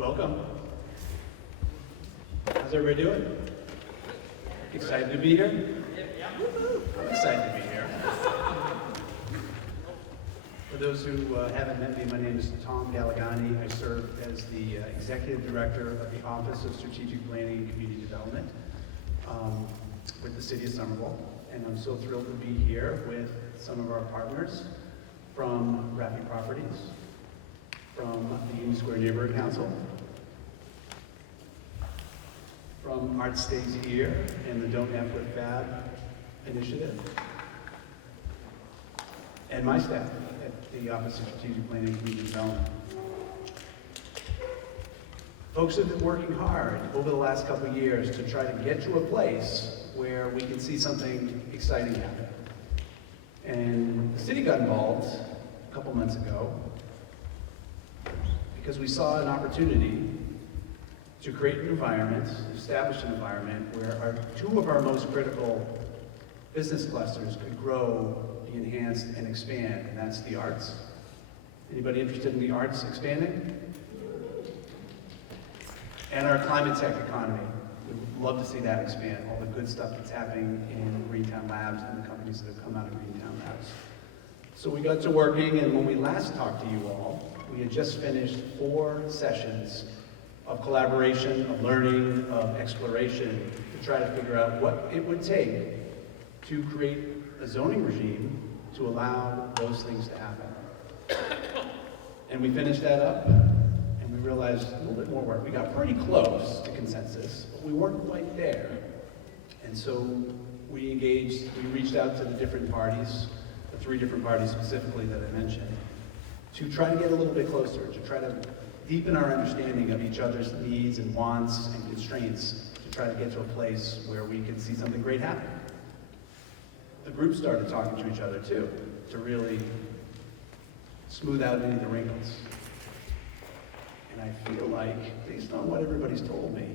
Welcome. How's everybody doing? Excited to be here? I'm excited to be here. For those who haven't met me, my name is Tom Galligani. I serve as the Executive Director of the Office of Strategic Planning and Community Development with the City of Somerville. And I'm so thrilled to be here with some of our partners from Rappy Properties, from the Union Square Neighborhood Council, from Art Stays Here and the Don't F with Fab initiative, and my staff at the Office of Strategic Planning and Community Development. Folks have been working hard over the last couple of years to try to get to a place where we can see something exciting happen. And the city got involved a couple months ago because we saw an opportunity to create an environment, establish an environment where two of our most critical business clusters could grow, be enhanced, and expand, and that's the arts. Anybody interested in the arts expanding? And our climate tech economy. We'd love to see that expand, all the good stuff that's happening in Greentown Labs and the companies that have come out of Greentown Labs. So we got to working, and when we last talked to you all, we had just finished 4 sessions of collaboration, of learning, of exploration, to try to figure out what it would take to create a zoning regime to allow those things to happen. And we finished that up, and we realized a little bit more work. We got pretty close to consensus, but we weren't quite there. And so we reached out to the different parties, the 3 different parties specifically that I mentioned, to try to get a little bit closer, to try to deepen our understanding of each other's needs and wants and constraints, to try to get to a place where we could see something great happen. The group started talking to each other too, to really smooth out any of the wrinkles. And I feel like, based on what everybody's told me,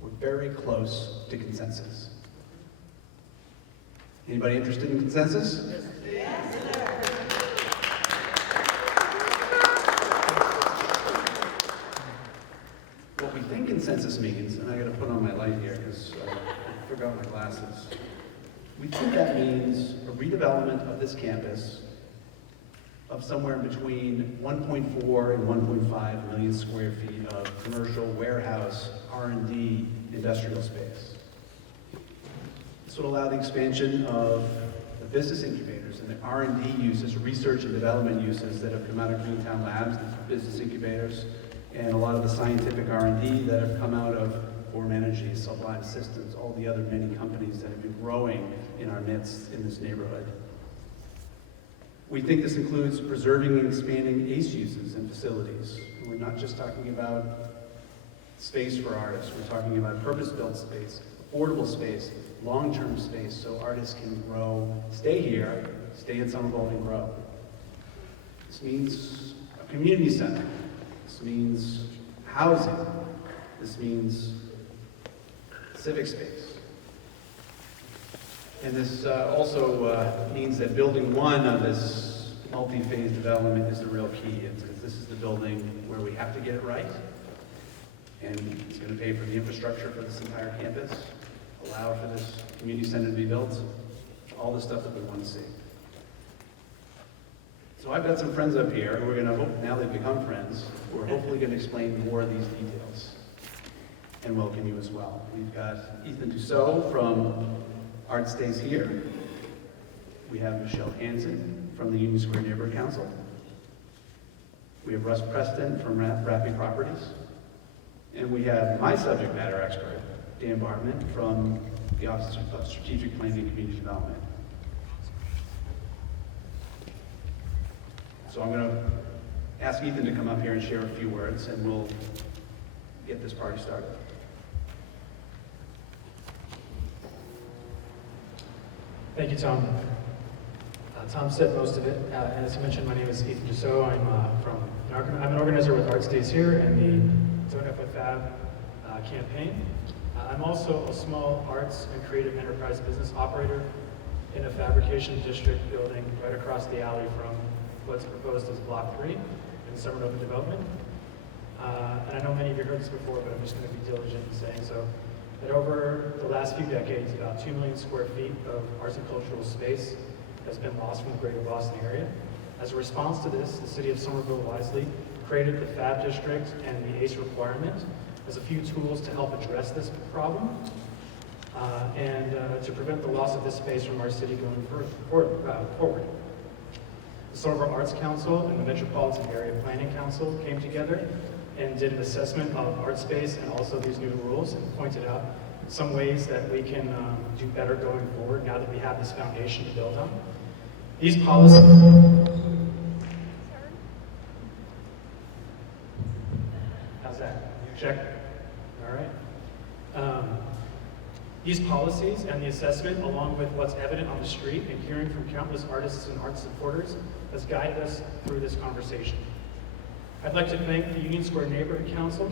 we're very close to consensus. Anybody interested in consensus? Yes, sir. What we think consensus means, and I gotta put on my light here because I forgot my glasses. We think that means a redevelopment of this campus of somewhere between 1.4 and 1.5 million square feet of commercial, warehouse, R&D, industrial space. This would allow the expansion of the business incubators and the R&D uses, research and development uses that have come out of Greentown Labs, the business incubators, and a lot of the scientific R&D that have come out of Form Energy, Sublime Systems, all the other many companies that have been growing in our midst in this neighborhood. We think this includes preserving and expanding ACE uses and facilities. We're not just talking about space for artists, we're talking about purpose-built space, affordable space, long-term space, so artists can grow, stay here, stay in Somerville and grow. This means a community center. This means housing. This means civic space. And this also means that building 1 of this multi-phase development is the real key. It's because this is the building where we have to get it right. And it's going to pay for the infrastructure for this entire campus, allow for this community center to be built, all the stuff that we want to see. So I've got some friends up here who are going to hope, now they've become friends, who are hopefully going to explain more of these details and welcome you as well. We've got Ethan Dussault from Art Stays Here. We have Michelle Hansen from the Union Square Neighborhood Council. We have Russ Preston from Rappy Properties. And we have my subject matter expert, Dan Bartman from the Office of Strategic Planning and Community Development. So I'm going to ask Ethan to come up here and share a few words, and we'll get this party started. Thank you, Tom. Tom said most of it. And as he mentioned, my name is Ethan Dussault. I'm an organizer with Art Stays Here and the Don't F with Fab campaign. I'm also a small arts and creative enterprise business operator in a fabrication district building right across the alley from what's proposed as Block 3 in Somerville Development. And I know many of you this before, but I'm just going to be diligent in saying so, that over the last few decades, about 2 million square feet of arts and cultural space has been lost from the greater Boston area. As a response to this, the city of Somerville wisely created the FAB district and the ACE requirement as a few tools to help address this problem and to prevent the loss of this space from our city going forward. The Somerville Arts Council and the Metropolitan Area Planning Council came together and did an assessment of art space and also these new rules and pointed out some ways that we can do better going forward now that we have this foundation to build on. These policies... How's that? Check. All right. These policies and the assessment, along with what's evident on the street and hearing from countless artists and art supporters, has guided us through this conversation. I'd like to thank the Union Square Neighborhood Council,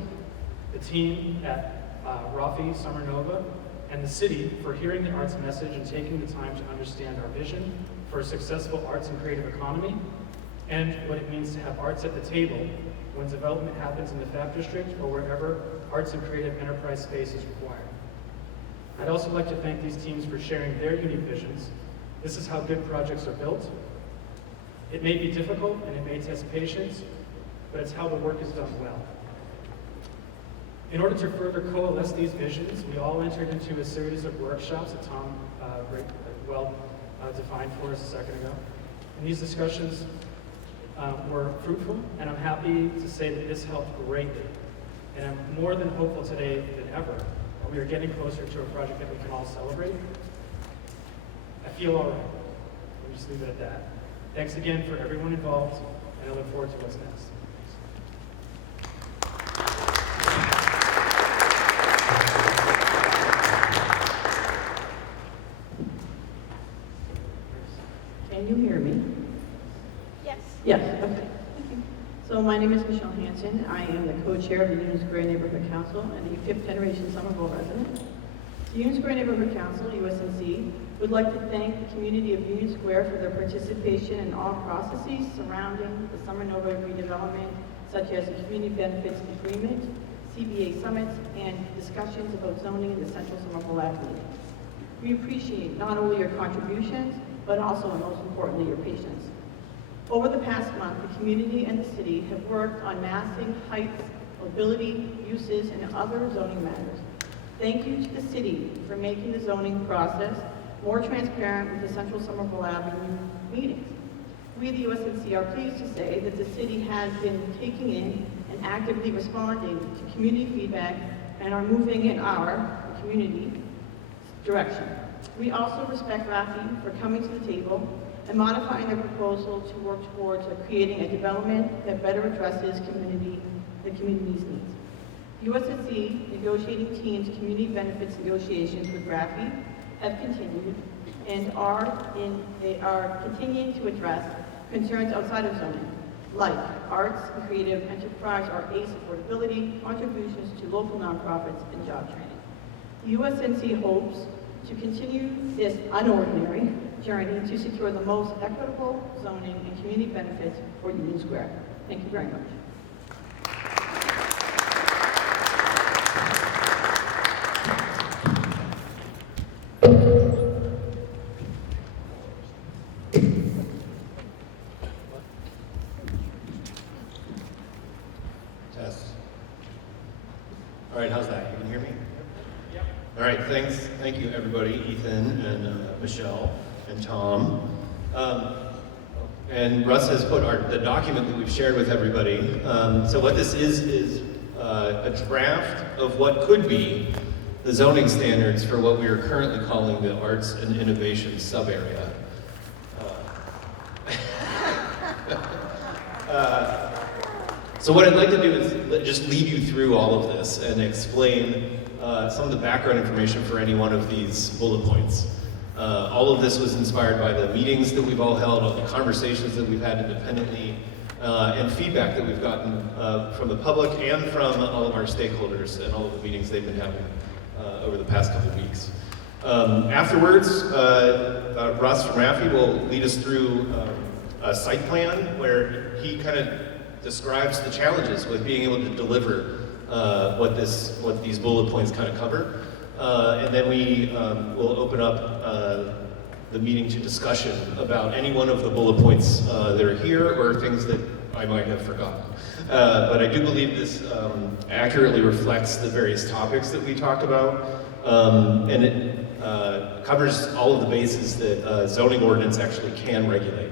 the team at Rafi Somerville, and the city for hearing the arts message and taking the time to understand our vision for a successful arts and creative economy, and what it means to have arts at the table when development happens in the FAB district or wherever arts and creative enterprise space is required. I'd also like to thank these teams for sharing their unique visions. This is how good projects are built. It may be difficult and it may test patience, but it's how the work is done well. In order to further coalesce these visions, we all entered into a series of workshops that Tom defined for us a second ago. And these discussions were fruitful, and I'm happy to say that this helped greatly. And I'm more than hopeful today than ever that we are getting closer to a project that we can all celebrate. I feel all right. We'll just leave it at that. Thanks again for everyone involved, and I look forward to what's next. Can you hear me? Yes. Yes, okay. Thank you. So my name is Michelle Hansen. I am the co-chair of the Union Square Neighborhood Council and a fifth-generation Somerville resident. The Union Square Neighborhood Council, USNC, would like to thank the community of Union Square for their participation in all processes surrounding the Somerville redevelopment, such as the Community Benefits Agreement, CBA summits, and discussions about zoning in the Central Somerville Avenue. We appreciate not only your contributions, but also, and most importantly, your patience. Over the past month, the community and the city have worked on massing heights, mobility, uses, and other zoning matters. Thank you to the city for making the zoning process more transparent with the Central Somerville Avenue meetings. We, the USNC, are pleased to say that the city has been taking in and actively responding to community feedback and are moving in our community direction. We also respect Rafi for coming to the table and modifying their proposal to work towards creating a development that better addresses the community's needs. USNC negotiating team's community benefits negotiations with Rafi have continued and they are continuing to address concerns outside of zoning, like arts and creative enterprise or ACE affordability, contributions to local nonprofits, and job training. The USNC hopes to continue this unordinary journey to secure the most equitable zoning and community benefits for Union Square. Thank you very much. Test. All right, how's that? You can hear me? Yep. All right, thanks. Thank you, everybody, Ethan and Michelle and Tom. And Russ has put the document that we've shared with everybody. So what this is a draft of what could be the zoning standards for what we are currently calling the Arts and Innovation Sub-Area. So what I'd like to do is just lead you through all of this and explain some of the background information for any one of these bullet points. All of this was inspired by the meetings that we've all held, all the conversations that we've had independently, and feedback that we've gotten from the public and from all of our stakeholders and all of the meetings they've been having over the past couple of weeks. Afterwards, Russ from Rafi will lead us through a site plan where he kind of describes the challenges with being able to deliver what these bullet points kind of cover. And then we will open up the meeting to discussion about any one of the bullet points that are here or things that I might have forgotten. But I do believe this accurately reflects the various topics that we talked about, and it covers all of the bases that zoning ordinance actually can regulate.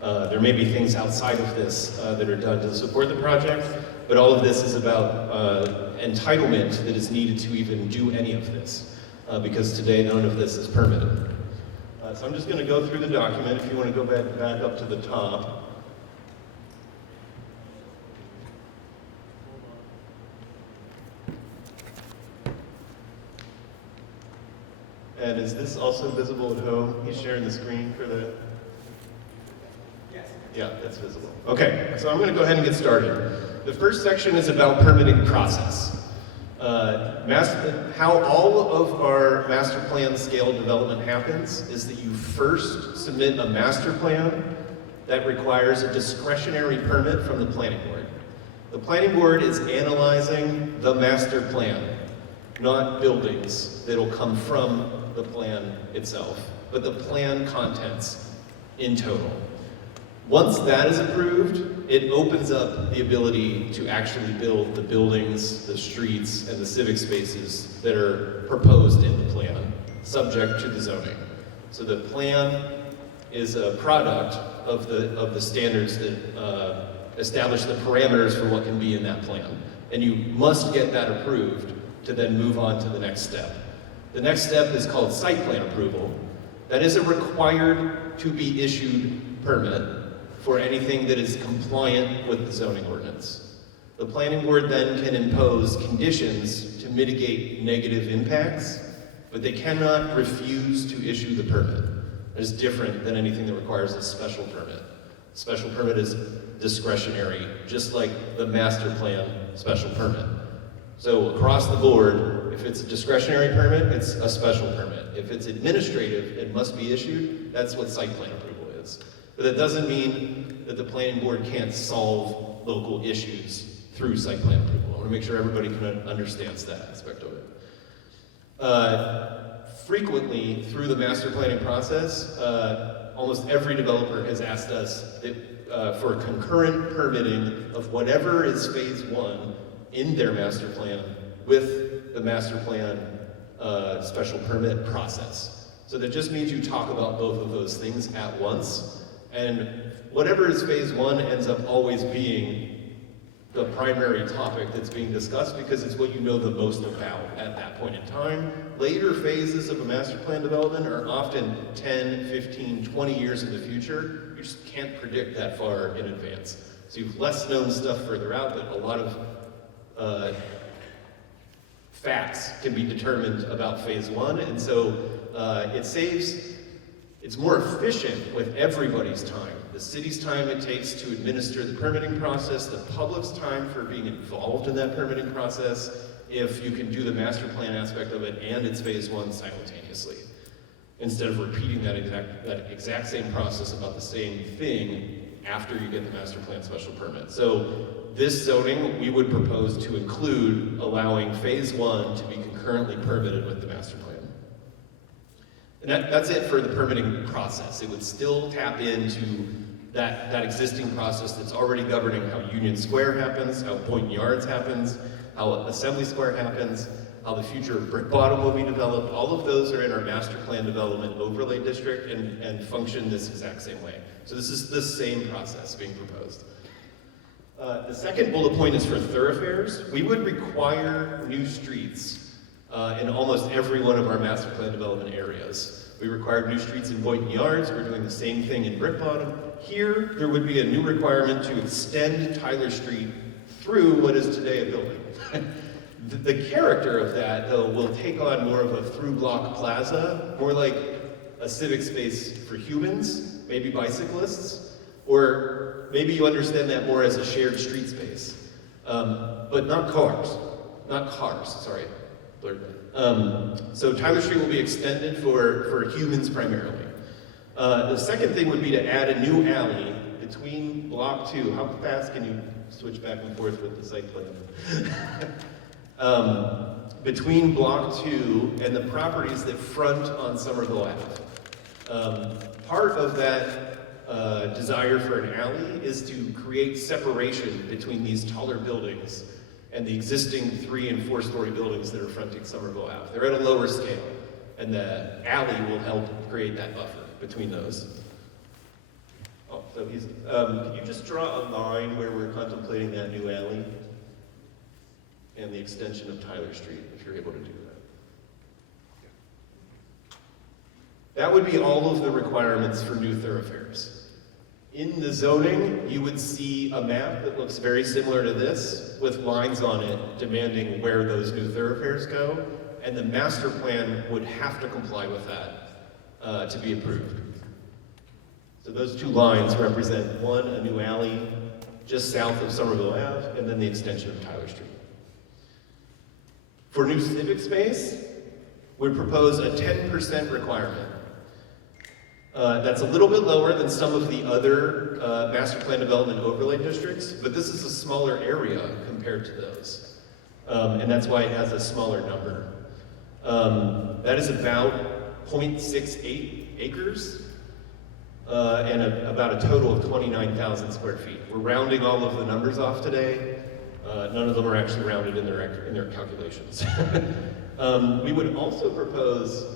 There may be things outside of this that are done to support the project, but all of this is about entitlement that is needed to even do any of this, because today none of this is permitted. So I'm just going to go through the document. If you want to go back up to the top. And is this also visible at home? He's sharing the screen for the... Yes. Yeah, that's visible. Okay, so I'm going to go ahead and get started. The first section is about permitting process. How all of our master plan scale development happens is that you first submit a master plan that requires a discretionary permit from the planning board. The planning board is analyzing the master plan, not buildings that'll come from the plan itself, but the plan contents in total. Once that is approved, it opens up the ability to actually build the buildings, the streets, and the civic spaces that are proposed in the plan, subject to the zoning. So the plan is a product of the standards that establish the parameters for what can be in that plan. And you must get that approved to then move on to the next step. The next step is called site plan approval. That is a required to be issued permit for anything that is compliant with the zoning ordinance. The planning board then can impose conditions to mitigate negative impacts, but they cannot refuse to issue the permit. That is different than anything that requires a special permit. Special permit is discretionary, just like the master plan special permit. So across the board, if it's a discretionary permit, it's a special permit. If it's administrative and must be issued, that's what site plan approval is. But that doesn't mean that the planning board can't solve local issues through site plan approval. I want to make sure everybody understands that aspect of it. Frequently, through the master planning process, almost every developer has asked us for concurrent permitting of whatever is phase one in their master plan with the master plan special permit process. So that just means you talk about both of those things at once. And whatever is phase one ends up always being the primary topic that's being discussed because it's what you know the most about at that point in time. Later phases of a master plan development are often 10, 15, 20 years in the future. You just can't predict that far in advance. So you have less known stuff further out, but a lot of facts can be determined about phase one. And so it's more efficient with everybody's time. The city's time it takes to administer the permitting process, the public's time for being involved in that permitting process, if you can do the master plan aspect of it and its phase one simultaneously, instead of repeating that exact same process about the same thing after you get the master plan special permit. So this zoning, we would propose to include allowing phase one to be concurrently permitted with the master plan. And that's it for the permitting process. It would still tap into that existing process that's already governing how Union Square happens, how Boynton Yards happens, how Assembly Square happens, how the future of Brick Bottom will be developed. All of those are in our master plan development overlay district and function this exact same way. So this is the same process being proposed. The second bullet point is for thoroughfares. We would require new streets in almost every one of our master plan development areas. We required new streets in Boynton Yards. We're doing the same thing in Brick Bottom. Here, there would be a new requirement to extend Tyler Street through what is today a building. The character of that, though, will take on more of a through-block plaza, more like a civic space for humans, maybe bicyclists, or maybe you understand that more as a shared street space, but not cars. Not cars, sorry. So Tyler Street will be extended for humans primarily. The second thing would be to add a new alley between Block 2. How fast can you switch back and forth with the site plan? between Block 2 and the properties that front on Somerville Ave. Part of that desire for an alley is to create separation between these taller buildings and the existing 3- and 4-story buildings that are fronting Somerville Ave. They're at a lower scale, and the alley will help create that buffer between those. Oh, so he's, can you just draw a line where we're contemplating that new alley and the extension of Tyler Street, if you're able to do that? That would be all of the requirements for new thoroughfares. In the zoning, you would see a map that looks very similar to this, with lines on it demanding where those new thoroughfares go, and the master plan would have to comply with that to be approved. So those 2 lines represent, one, a new alley just south of Somerville Ave, and then the extension of Tyler Street. For new civic space, we propose a 10% requirement. That's a little bit lower than some of the other master plan development overlay districts, but this is a smaller area compared to those. And that's why it has a smaller number. That is about 0.68 acres and about a total of 29,000 square feet. We're rounding all of the numbers off today. None of them are actually rounded in their calculations. We would also propose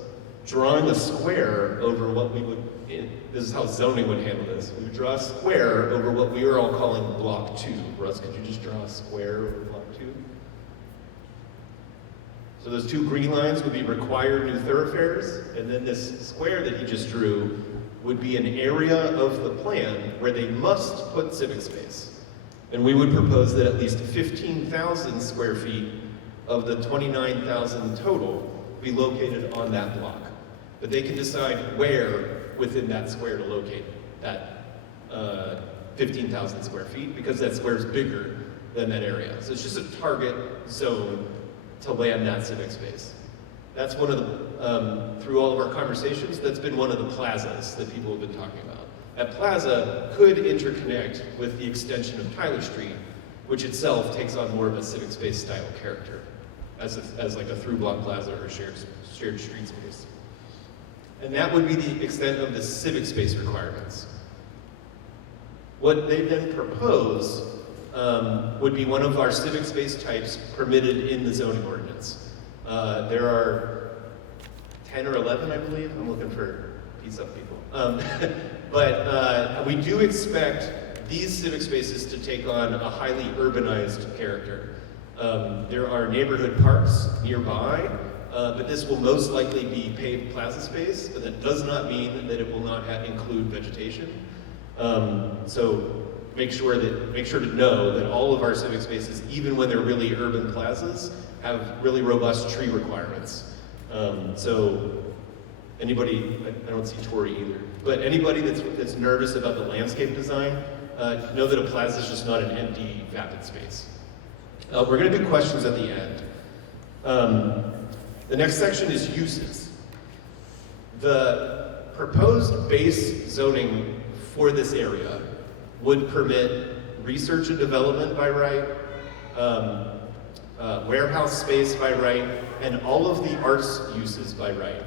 drawing a square over what we would, this is how zoning would handle this. We would draw a square over what we are all calling Block 2. Russ, could you just draw a square over Block 2? So those 2 green lines would be required new thoroughfares, and then this square that he just drew would be an area of the plan where they must put civic space. And we would propose that at least 15,000 square feet of the 29,000 total be located on that block. But they can decide where within that square to locate that 15,000 square feet, because that square is bigger than that area. So it's just a target zone to land that civic space. That's one of the, through all of our conversations, that's been one of the plazas that people have been talking about. That plaza could interconnect with the extension of Tyler Street, which itself takes on more of a civic space style character as like a through block plaza or shared street space. And that would be the extent of the civic space requirements. What they then propose would be one of our civic space types permitted in the zoning ordinance. There are 10 or 11, I believe. I'm looking for peace up people. But we do expect these civic spaces to take on a highly urbanized character. There are neighborhood parks nearby, but this will most likely be paved plaza space, but that does not mean that it will not include vegetation. So make sure to know that all of our civic spaces, even when they're really urban plazas, have really robust tree requirements. So anybody, I don't see Tori either, but anybody that's nervous about the landscape design, know that a plaza is just not an empty, vapid space. We're going to do questions at the end. The next section is uses. The proposed base zoning for this area would permit research and development by right, warehouse space by right, and all of the arts uses by right.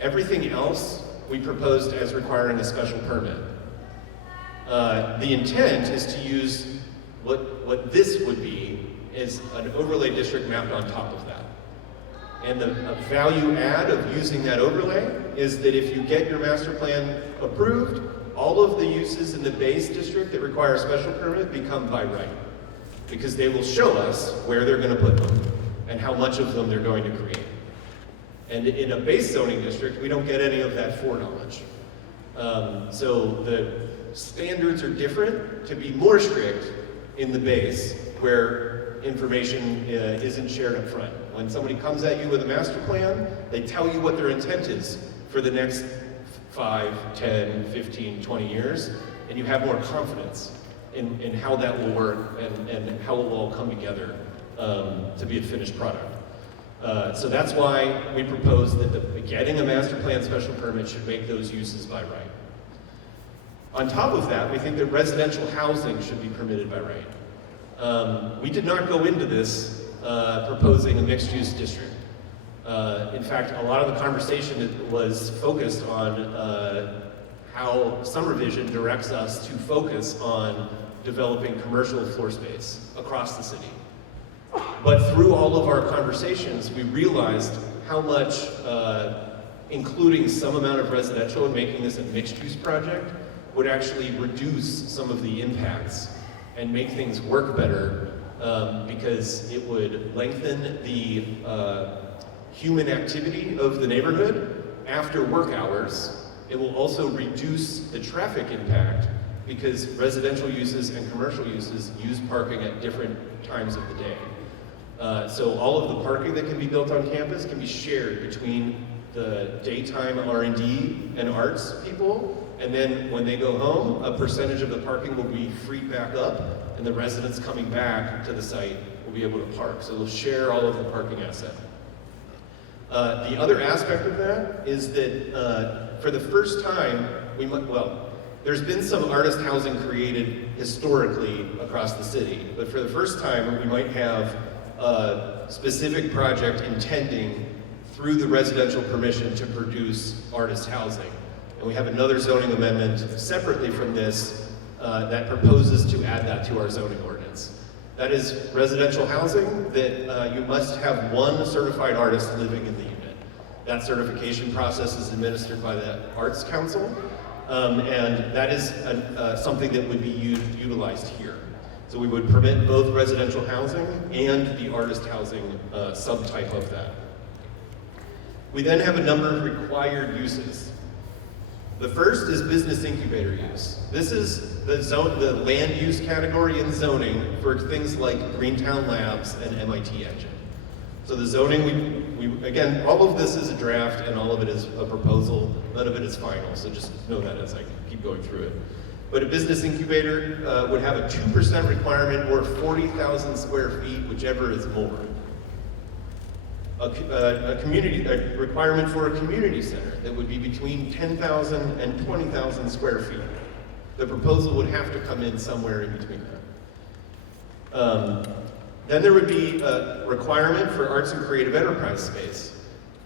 Everything else we proposed as requiring a special permit. The intent is to use what this would be is an overlay district mapped on top of that. And the value add of using that overlay is that if you get your master plan approved, all of the uses in the base district that require a special permit become by right, because they will show us where they're going to put them and how much of them they're going to create. And in a base zoning district, we don't get any of that foreknowledge. So the standards are different to be more strict in the base, where information isn't shared up front. When somebody comes at you with a master plan, they tell you what their intent is for the next 5, 10, 15, 20 years, and you have more confidence in how that will work and how it will all come together to be a finished product. So that's why we propose that getting a master plan special permit should make those uses by right. On top of that, we think that residential housing should be permitted by right. We did not go into this proposing a mixed-use district. In fact, a lot of the conversation was focused on how Summer Vision directs us to focus on developing commercial floor space across the city. But through all of our conversations, we realized how much including some amount of residential and making this a mixed-use project would actually reduce some of the impacts and make things work better because it would lengthen the human activity of the neighborhood after work hours. It will also reduce the traffic impact because residential uses and commercial uses use parking at different times of the day. So all of the parking that can be built on campus can be shared between the daytime R&D and arts people, and then when they go home, a percentage of the parking will be freed back up, and the residents coming back to the site will be able to park. So they'll share all of the parking asset. The other aspect of that is that for the first time, there's been some artist housing created historically across the city, but for the first time, we might have a specific project intending through the residential permission to produce artist housing. And we have another zoning amendment separately from this that proposes to add that to our zoning ordinance. That is residential housing that you must have one certified artist living in the unit. That certification process is administered by the Arts Council, and that is something that would be utilized here. So we would permit both residential housing and the artist housing subtype of that. We then have a number of required uses. The first is business incubator use. This is the land use category in zoning for things like Greentown Labs and MIT Engine. So the zoning, we again, all of this is a draft and all of it is a proposal. None of it is final, so just know that as I keep going through it. But a business incubator would have a 2% requirement or 40,000 square feet, whichever is more. A requirement for a community center that would be between 10,000 and 20,000 square feet. The proposal would have to come in somewhere in between that. Then there would be a requirement for arts and creative enterprise space.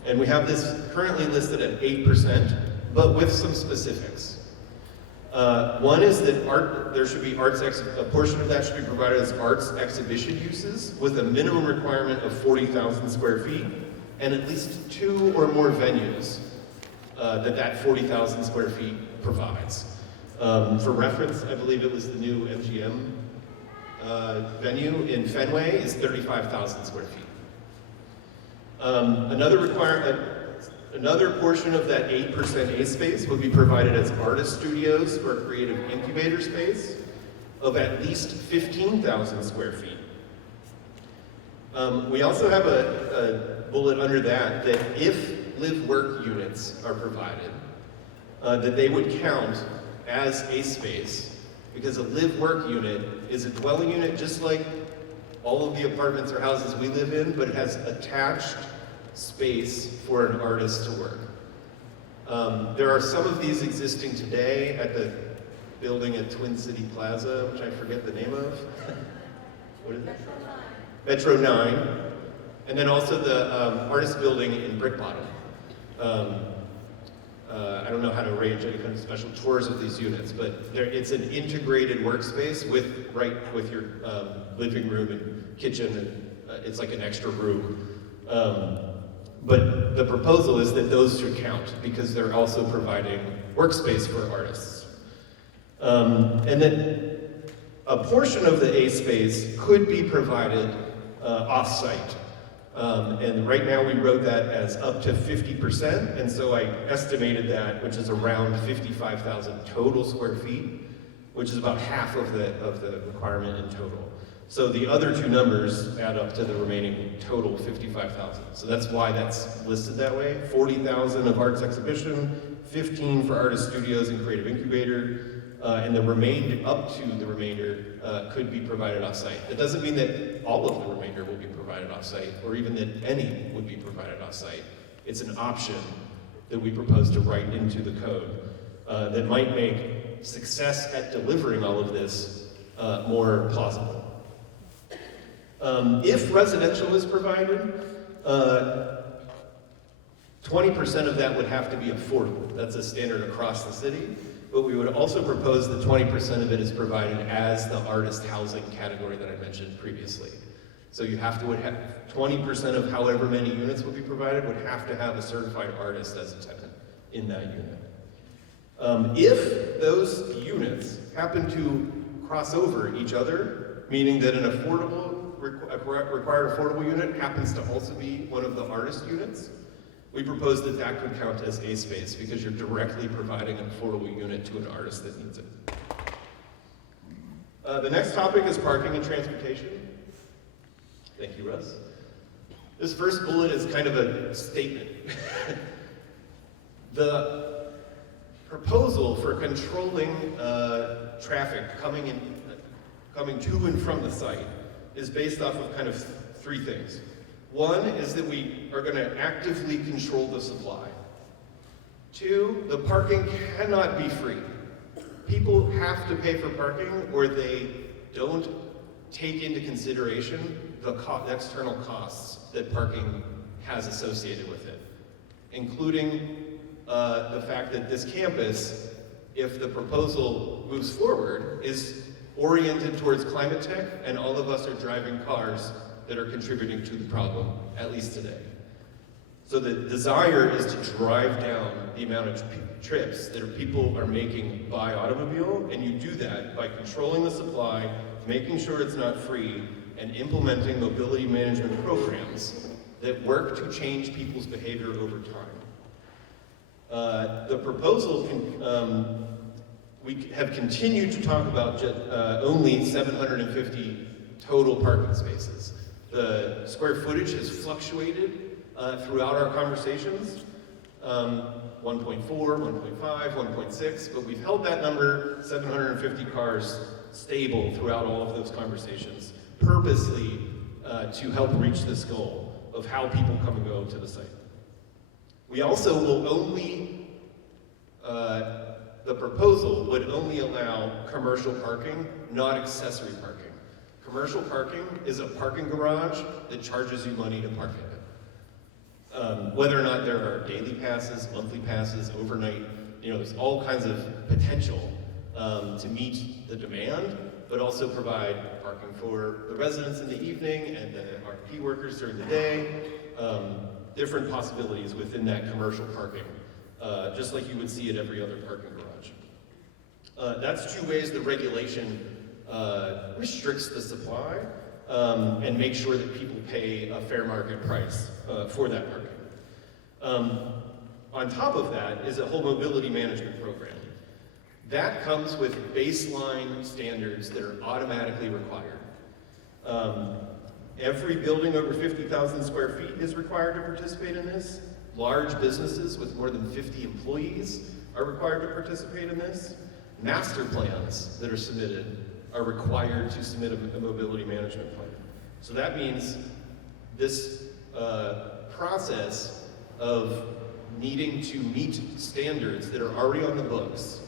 And we have this currently listed at 8%, but with some specifics. One is that there should be a portion of that should be provided as arts exhibition uses with a minimum requirement of 40,000 square feet and at least 2 or more venues that 40,000 square feet provides. For reference, I believe it was the new MGM venue in Fenway is 35,000 square feet. Another portion of that 8% A space would be provided as artist studios or creative incubator space of at least 15,000 square feet. We also have a bullet under that if live-work units are provided, that they would count as a space, because a live-work unit is a dwelling unit just like all of the apartments or houses we live in, but it has attached space for an artist to work. There are some of these existing today at the building at Twin City Plaza, which I forget the name of. What is it? Metro 9. And then also the artist building in Brick Bottom. I don't know how to arrange any kind of special tours of these units, but it's an integrated workspace with your living room and kitchen, and it's like an extra room. But the proposal is that those should count because they're also providing workspace for artists. And then a portion of the A space could be provided off-site. And right now we wrote that as up to 50%, and so I estimated that, which is around 55,000 total square feet, which is about half of the requirement in total. So the other two numbers add up to the remaining total 55,000. So that's why that's listed that way. 40,000 of arts exhibition, 15 for artist studios and creative incubator, and the remainder could be provided off-site. That doesn't mean that all of the remainder will be provided off-site, or even that any would be provided off-site. It's an option that we propose to write into the code that might make success at delivering all of this more plausible. If residential is provided, 20% of that would have to be affordable. That's a standard across the city. But we would also propose that 20% of it is provided as the artist housing category that I mentioned previously. So you have to have 20% of however many units would be provided would have to have a certified artist as a tenant in that unit. If those units happen to cross over each other, meaning that an required affordable unit happens to also be one of the artist units, we propose that that could count as a space because you're directly providing an affordable unit to an artist that needs it. The next topic is parking and transportation. Thank you, Russ. This first bullet is kind of a statement. The proposal for controlling traffic coming to and from the site is based off of kind of three things. One is that we are going to actively control the supply. Two, the parking cannot be free. People have to pay for parking or they don't take into consideration the external costs that parking has associated with it, including the fact that this campus, if the proposal moves forward, is oriented towards climate tech, and all of us are driving cars that are contributing to the problem, at least today. So the desire is to drive down the amount of trips that people are making by automobile, and you do that by controlling the supply, making sure it's not free, and implementing mobility management programs that work to change people's behavior over time. The proposal, we have continued to talk about only 750 total parking spaces. The square footage has fluctuated throughout our conversations, 1.4, 1.5, 1.6, but we've held that number, 750 cars, stable throughout all of those conversations, purposely to help reach this goal of how people come and go to the site. We also will only, the proposal would only allow commercial parking, not accessory parking. Commercial parking is a parking garage that charges you money to park in it. Whether or not there are daily passes, monthly passes, overnight, there's all kinds of potential to meet the demand, but also provide parking for the residents in the evening and the RP workers during the day. Different possibilities within that commercial parking, just like you would see at every other parking garage. That's two ways the regulation restricts the supply and makes sure that people pay a fair market price for that parking. On top of that is a whole mobility management program. That comes with baseline standards that are automatically required. Every building over 50,000 square feet is required to participate in this. Large businesses with more than 50 employees are required to participate in this. Master plans that are submitted are required to submit a mobility management plan. So that means this process of needing to meet standards that are already on the books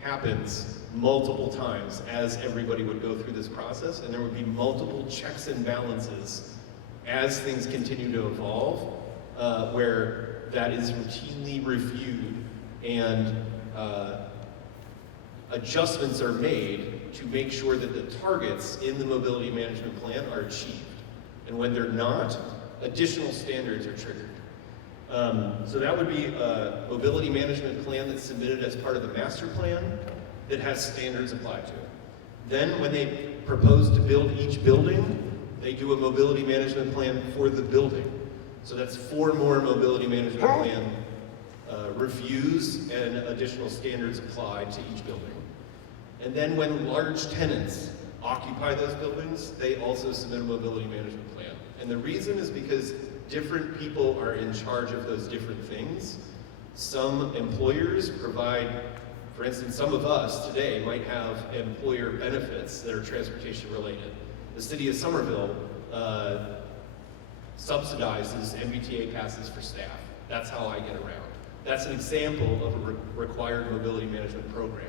happens multiple times as everybody would go through this process, and there would be multiple checks and balances as things continue to evolve, where that is routinely reviewed and adjustments are made to make sure that the targets in the mobility management plan are achieved. And when they're not, additional standards are triggered. So that would be a mobility management plan that's submitted as part of the master plan that has standards applied to it. Then when they propose to build each building, they do a mobility management plan for the building. So that's 4 more mobility management plan reviews and additional standards applied to each building. And then when large tenants occupy those buildings, they also submit a mobility management plan. And the reason is because different people are in charge of those different things. Some employers provide, for instance, some of us today might have employer benefits that are transportation related. The city of Somerville subsidizes MBTA passes for staff. That's how I get around. That's an example of a required mobility management program.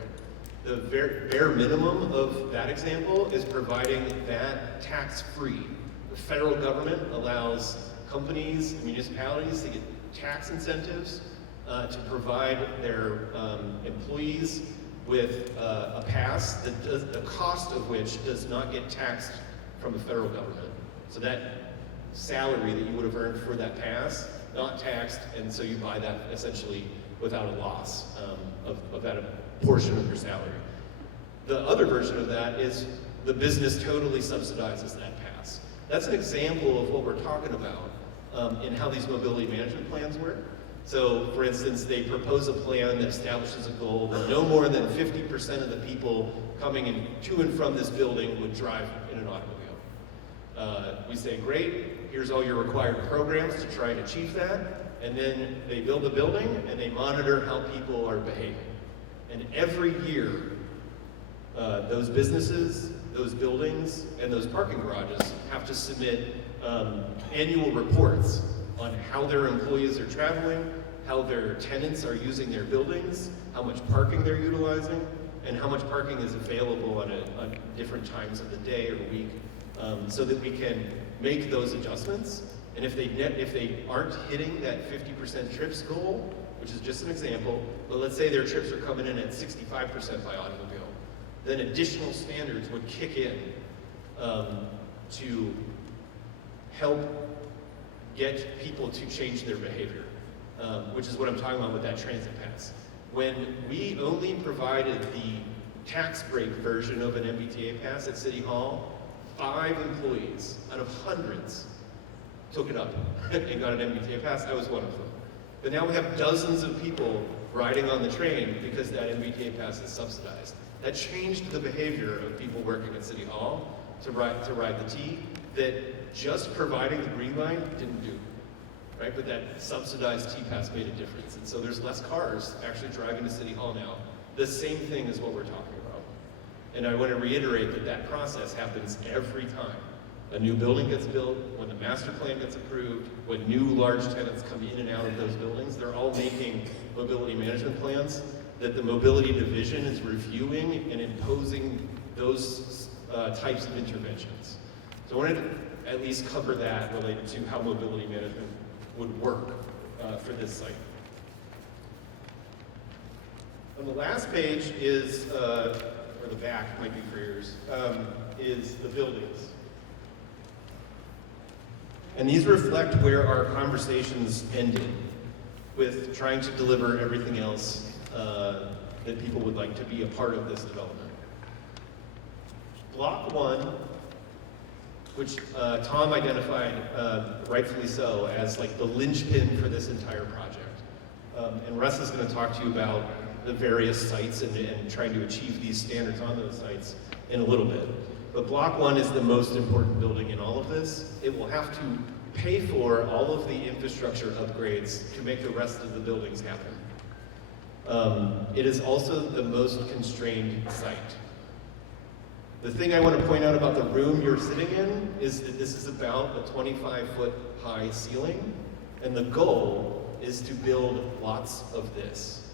The bare minimum of that example is providing that tax-free The federal government allows companies and municipalities to get tax incentives to provide their employees with a pass the cost of which does not get taxed from the federal government. So that salary that you would have earned for that pass, not taxed, and so you buy that essentially without a loss of that portion of your salary. The other version of that is the business totally subsidizes that pass. That's an example of what we're talking about in how these mobility management plans work. So, for instance, they propose a plan that establishes a goal that no more than 50% of the people coming to and from this building would drive in an automobile. We say, great, here's all your required programs to try and achieve that, and then they build the building and they monitor how people are behaving. And every year, those businesses, those buildings, and those parking garages have to submit annual reports on how their employees are traveling, how their tenants are using their buildings, how much parking they're utilizing, and how much parking is available on different times of the day or week, so that we can make those adjustments. And if they aren't hitting that 50% trips goal, which is just an example, but let's say their trips are coming in at 65% by automobile, then additional standards would kick in to help get people to change their behavior, which is what I'm talking about with that transit pass. When we only provided the tax break version of an MBTA pass at City Hall, 5 employees out of hundreds took it up and got an MBTA pass. I was one of them. But now we have dozens of people riding on the train because that MBTA pass is subsidized. That changed the behavior of people working at City Hall to ride the T that just providing the green line didn't do, right? But that subsidized T-Pass made a difference. And so there's less cars actually driving to City Hall now. The same thing is what we're talking about. And I want to reiterate that process happens every time. A new building gets built, when the master plan gets approved, when new large tenants come in and out of those buildings, they're all making mobility management plans that the mobility division is reviewing and imposing those types of interventions. So I wanted to at least cover that related to how mobility management would work for this site. On the last page is, or the back might be for yours, is the buildings. And these reflect where our conversations ended with trying to deliver everything else that people would like to be a part of this development. Block 1, which Tom identified, rightfully so, as like the linchpin for this entire project. And Russ is going to talk to you about the various sites and trying to achieve these standards on those sites in a little bit. But Block 1 is the most important building in all of this. It will have to pay for all of the infrastructure upgrades to make the rest of the buildings happen. It is also the most constrained site. The thing I want to point out about the room you're sitting in is that this is about a 25-foot high ceiling, and the goal is to build lots of this.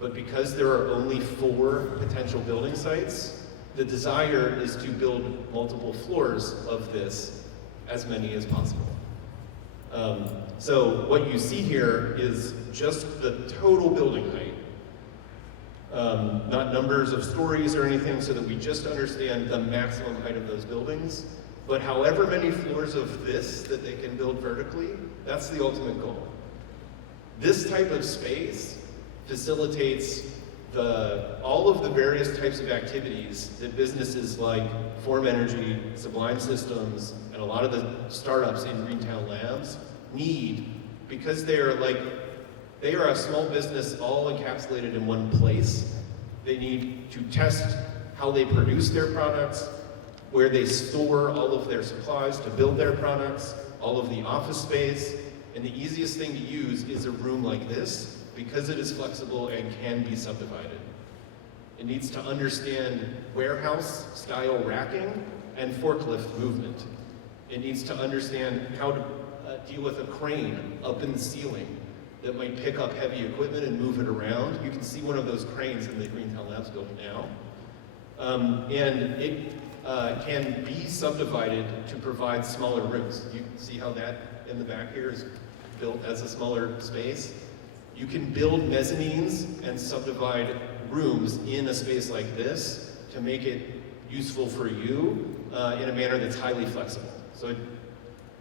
But because there are only 4 potential building sites, the desire is to build multiple floors of this, as many as possible. So what you see here is just the total building height, not numbers of stories or anything, so that we just understand the maximum height of those buildings. But however many floors of this that they can build vertically, that's the ultimate goal. This type of space facilitates all of the various types of activities that businesses like Form Energy, Sublime Systems, and a lot of the startups in Greentown Labs need, because they are a small business all encapsulated in one place. They need to test how they produce their products, where they store all of their supplies to build their products, all of the office space, and the easiest thing to use is a room like this, because it is flexible and can be subdivided. It needs to understand warehouse style racking and forklift movement. It needs to understand how to deal with a crane up in the ceiling that might pick up heavy equipment and move it around. You can see one of those cranes in the Greentown Labs building now. And can be subdivided to provide smaller rooms. You see how that in the back here is built as a smaller space? You can build mezzanines and subdivide rooms in a space like this to make it useful for you in a manner that's highly flexible. So I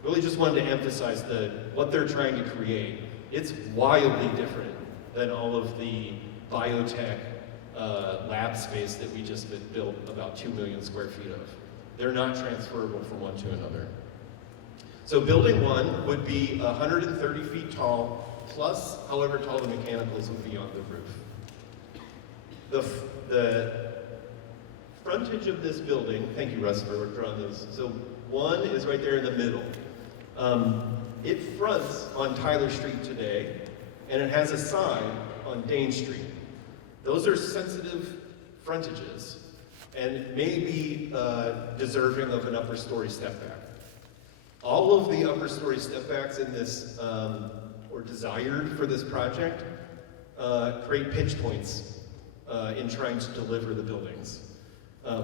really just wanted to emphasize what they're trying to create. It's wildly different than all of the biotech lab space that we just built about 2 million square feet of. They're not transferable from one to another. So building 1 would be 130 feet tall, plus however tall the mechanicals would be on the roof. The frontage of this building, thank you Russ for drawing those. So 1 is right there in the middle. It fronts on Tyler Street today, and it has a sign on Dane Street. Those are sensitive frontages and may be deserving of an upper story step back. All of the upper story step backs in this, or desired for this project, create pinch points in trying to deliver the buildings,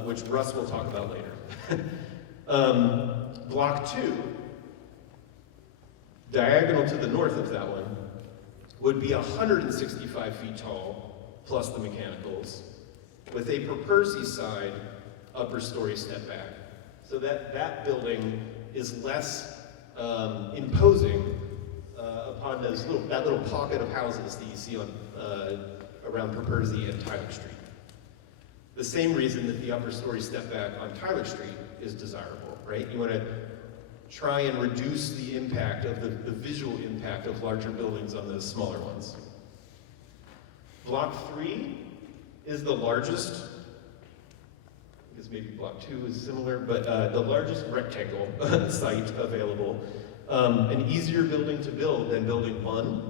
which Russ will talk about later. Block 2, diagonal to the north of that one, would be 165 feet tall, plus the mechanicals, with a per Percy side upper story step back. So that building is less imposing upon that little pocket of houses that you see on around Per Percy and Tyler Street. The same reason that the upper story step back on Tyler Street is desirable, right? You want to try and reduce the impact of the visual impact of larger buildings on those smaller ones. Block 3 is the largest, I guess maybe block 2 is similar, but the largest rectangle site available. An easier building to build than building 1.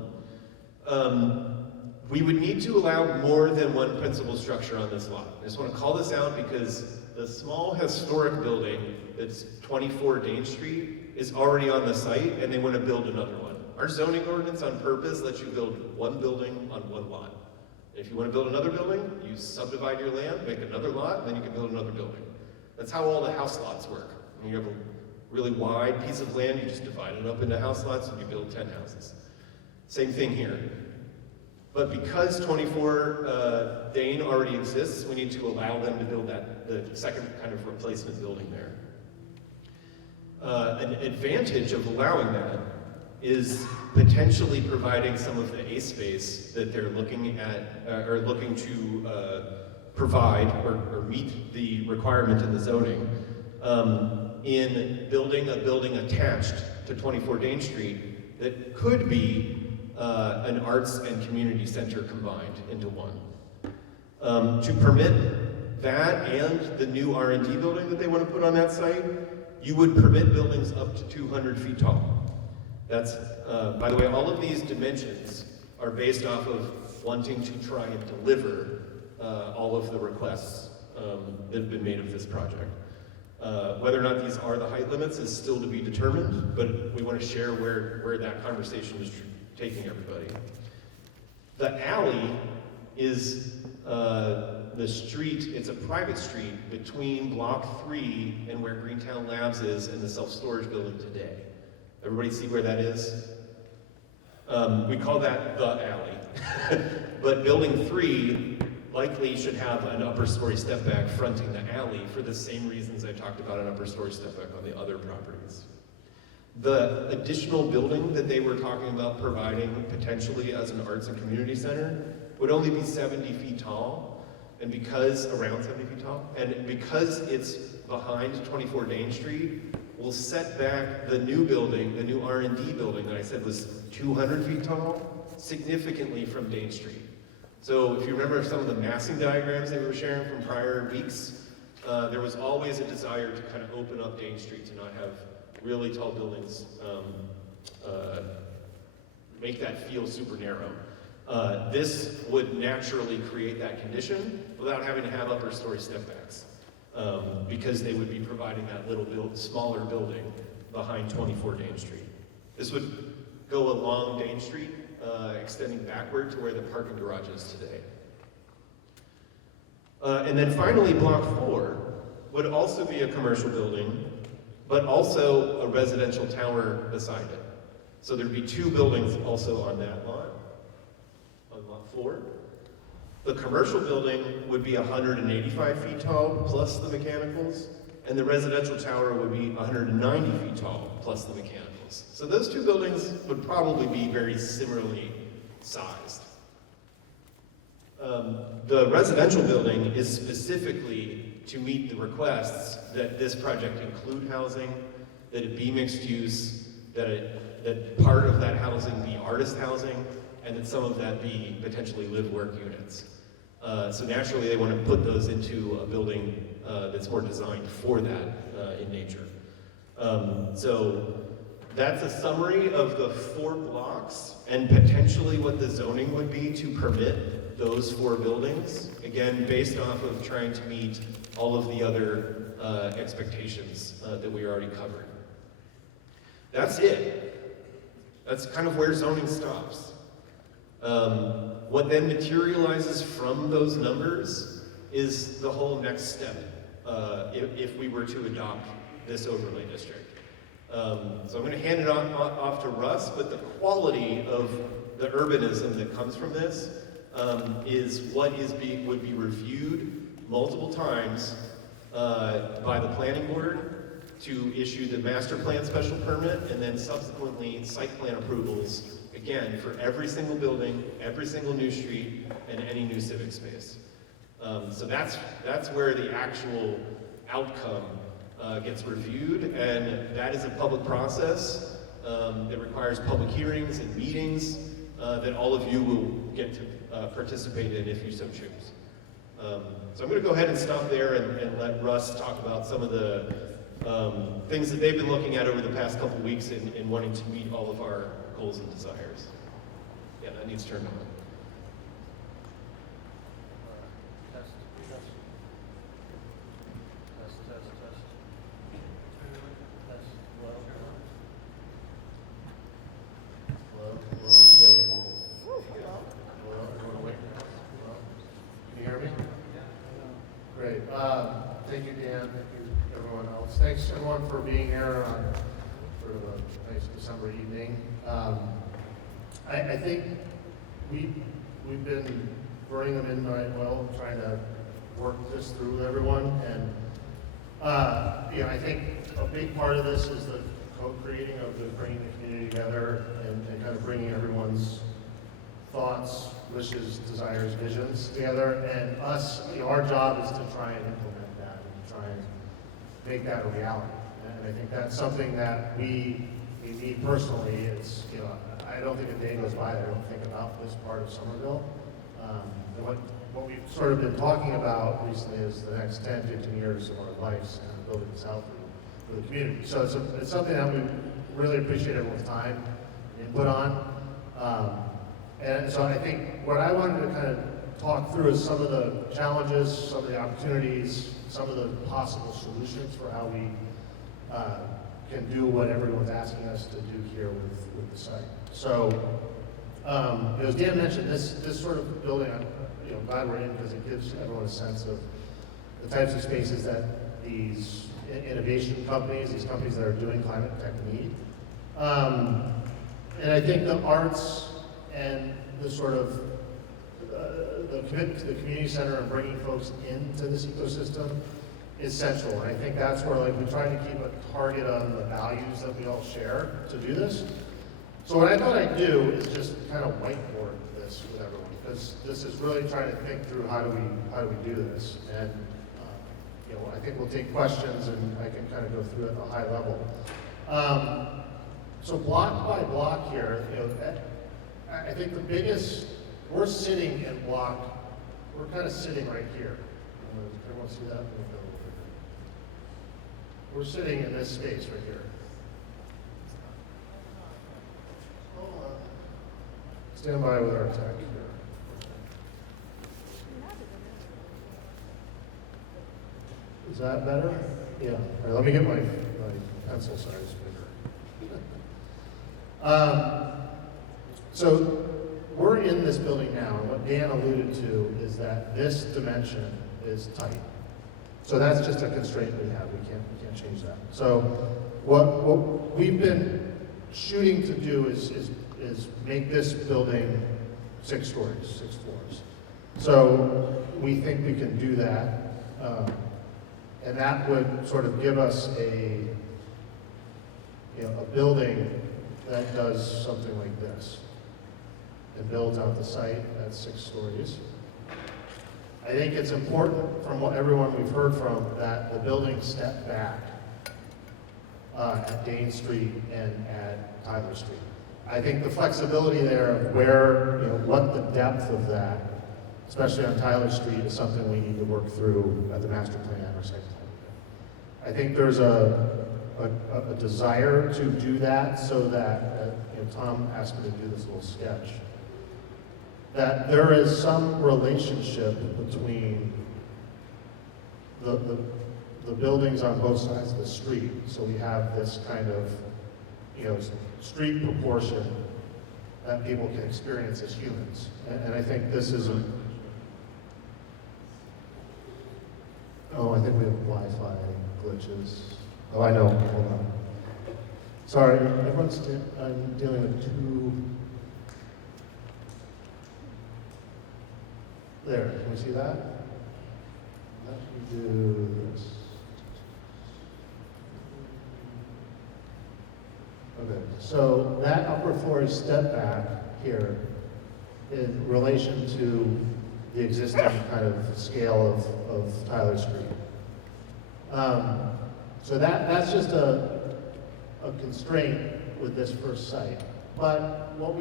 We would need to allow more than one principal structure on this lot. I just want to call this out because the small historic building that's 24 Dane Street is already on the site and they want to build another one. Our zoning ordinance on purpose lets you build one building on one lot. If you want to build another building, you subdivide your land, make another lot, and then you can build another building. That's how all the house lots work. When you have a really wide piece of land, you just divide it up into house lots and you build 10 houses. Same thing here. But because 24 Dane already exists, we need to allow them to build the second kind of replacement building there. An advantage of allowing that is potentially providing some of the A space that they're looking at, or looking to provide or meet the requirement in the zoning in building a building attached to 24 Dane Street that could be an arts and community center combined into one. To permit that and the new R&D building that they want to put on that site, you would permit buildings up to 200 feet tall. That's, by the way, all of these dimensions are based off of wanting to try and deliver all of the requests that have been made of this project. Whether or not these are the height limits is still to be determined, but we want to share where that conversation is taking everybody. The alley is the street, it's a private street between Block 3 and where Greentown Labs is and the self-storage building today. Everybody see where that is? We call that the alley. But building 3 likely should have an upper story step back fronting the alley for the same reasons I talked about an upper story step back on the other properties. The additional building that they were talking about providing potentially as an arts and community center would only be 70 feet tall, and around 70 feet tall, and because it's behind 24 Dane Street, will set back the new building, the new R&D building that I said was 200 feet tall, significantly from Dane Street. So if you remember some of the massing diagrams they were sharing from prior weeks, there was always a desire to kind of open up Dane Street to not have really tall buildings, make that feel super narrow. This would naturally create that condition without having to have upper story step backs, because they would be providing that little smaller building behind 24 Dane Street. This would go along Dane Street, extending backward to where the parking garage is today. And then finally, Block 4 would also be a commercial building, but also a residential tower beside it. So there'd be 2 buildings also on that lot, on lot 4. The commercial building would be 185 feet tall plus the mechanicals, and the residential tower would be 190 feet tall plus the mechanicals. So those 2 buildings would probably be very similarly sized. The residential building is specifically to meet the requests that this project include housing, that it be mixed use, that part of that housing be artist housing, and that some of that be potentially live-work units. So naturally, they want to put those into a building that's more designed for that in nature. So that's a summary of the 4 blocks and potentially what the zoning would be to permit those 4 buildings. Again, based off of trying to meet all of the other expectations that we already covered. That's it. That's kind of where zoning stops. What then materializes from those numbers is the whole next step if we were to adopt this overlay district. So I'm going to hand it off to Russ, but the quality of the urbanism that comes from this is what would be reviewed multiple times by the planning board to issue the master plan special permit, and then subsequently site plan approvals, again, for every single building, every single new street, and any new civic space. So that's where the actual outcome gets reviewed, and that is a public process that requires public hearings and meetings that all of you will get to participate in if you so choose. So I'm going to go ahead and stop there and let Russ talk about some of the things that they've been looking at over the past couple weeks in wanting to meet all of our goals and desires. Yeah, that needs turned on. Test. Hello. Yeah, there you go. Hello. Everyone awake? Hello. Can you hear me? Great. Thank you, Dan. Thank you, everyone else. Thanks, everyone, for being here on sort of a nice December evening. I think we've been burning the midnight oil, trying to work this through with everyone, and I think a big part of this is the co-creating of bringing the community together and kind of bringing everyone's thoughts, wishes, desires, visions together, and our job is to try and implement that and try and make that a reality. And I think that's something that me personally, it's, I don't think a day goes by that I don't think about this part of Somerville. And what we've sort of been talking about recently is the next 10, 15 years of our lives and building this out for the community. So it's something that we really appreciate everyone's time and input on. And so I think what I wanted to kind of talk through is some of the challenges, some of the opportunities, some of the possible solutions for how we can do what everyone's asking us to do here with the site. So, as Dan mentioned, this sort of building, I'm glad we're in because it gives everyone a sense of the types of spaces that these innovation companies, these companies that are doing climate tech need. And I think the arts and the sort of the commitment to the community center and bringing folks into this ecosystem is central. And I think that's where we try to keep a target on the values that we all share to do this. So what I thought I'd do is just kind of whiteboard this with everyone, because this is really trying to think through how do we do this. And I think we'll take questions and I can kind of go through it at a high level. So block by block here, I think the biggest, we're sitting in block, we're kind of sitting right here. Everyone see that? We're sitting in this space right here. Stand by with our tech here. Is that better? Yeah. All right, let me get my pencil size bigger. So we're in this building now, and what Dan alluded to is that this dimension is tight. So that's just a constraint we have. We can't change that. So what we've been shooting to do is make this building 6 stories, 6 floors. So we think we can do that. And that would sort of give us a building that does something like this. It builds out the site at 6 stories. I think it's important from what everyone we've heard from that the buildings step back at Dane Street and at Tyler Street. I think the flexibility there of where, what the depth of that, especially on Tyler Street, is something we need to work through at the master plan or site plan. I think there's a desire to do that so that, Tom asked me to do this little sketch, that there is some relationship between the buildings on both sides of the street. So we have this kind of, street proportion that people can experience as humans. And I think this is I think we have Wi-Fi glitches. Oh, I know, hold on. Sorry, I'm dealing with 2. There, can we see that? Let me do this. Okay, so that upper floor step back here in relation to the existing kind of scale of Tyler Street. So that's just a constraint with this first site. But what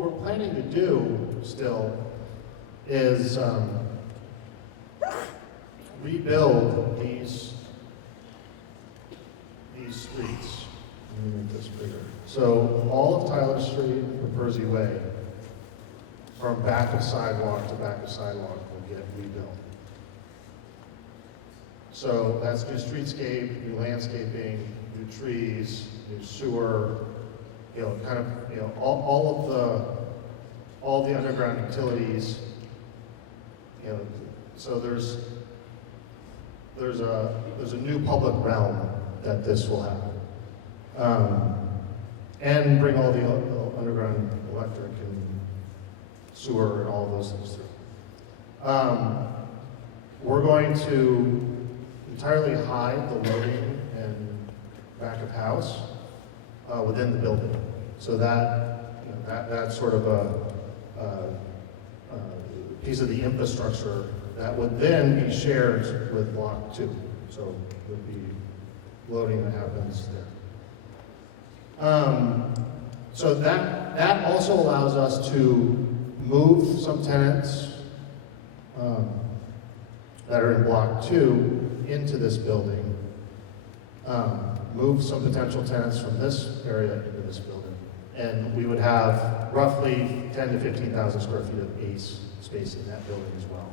we're planning to do still is rebuild these streets. Let me make this bigger. So all of Tyler Street and Percy Way, from back of sidewalk to back of sidewalk, will get rebuilt. So that's new streetscape, new landscaping, new trees, new sewer, all the underground utilities. So there's a new public realm that this will have, and bring all the underground electric and sewer and all those things through. We're going to entirely hide the loading and back of house within the building, so that's sort of a piece of the infrastructure that would then be shared with Block 2. So it would be loading that happens there. So that also allows us to move some tenants that are in Block 2 into this building, move some potential tenants from this area into this building, and we would have roughly 10 to 15,000 square feet of base space in that building as well.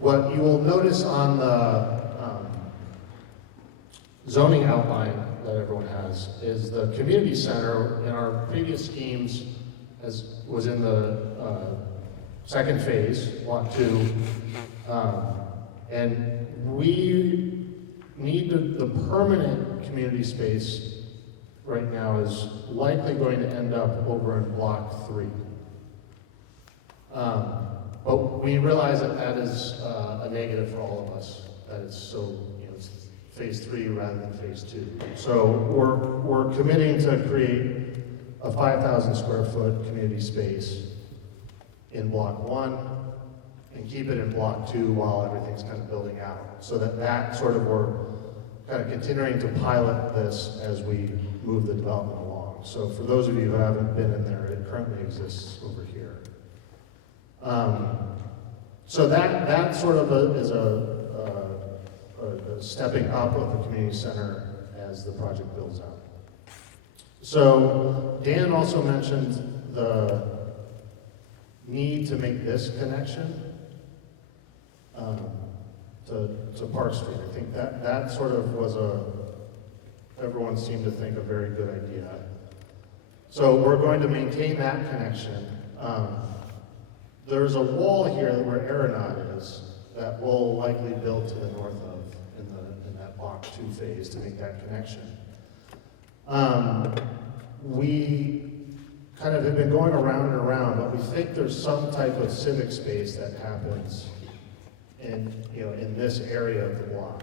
What you will notice on the zoning outline that everyone has is the community center in our previous schemes was in the second phase, Block 2, and we need the permanent community space right now is likely going to end up over in Block 3. But we realize that is a negative for all of us, that it's so, it's phase 3 rather than phase 2. So we're committing to create a 5,000 square foot community space in Block 1 and keep it in Block 2 while everything's kind of building out. So that sort of we're kind of continuing to pilot this as we move the development along. So for those of you who haven't been in there, it currently exists over here. So that sort of is a stepping up of the community center as the project builds out. So Dan also mentioned the need to make this connection to Park Street. I think that sort of was everyone seemed to think a very good idea. So we're going to maintain that connection. There's a wall here where Aeronaut is that we'll likely build to the north of. 2 phase to make that connection. We kind of have been going around and around, but we think there's some type of civic space that happens in, in this area of the block.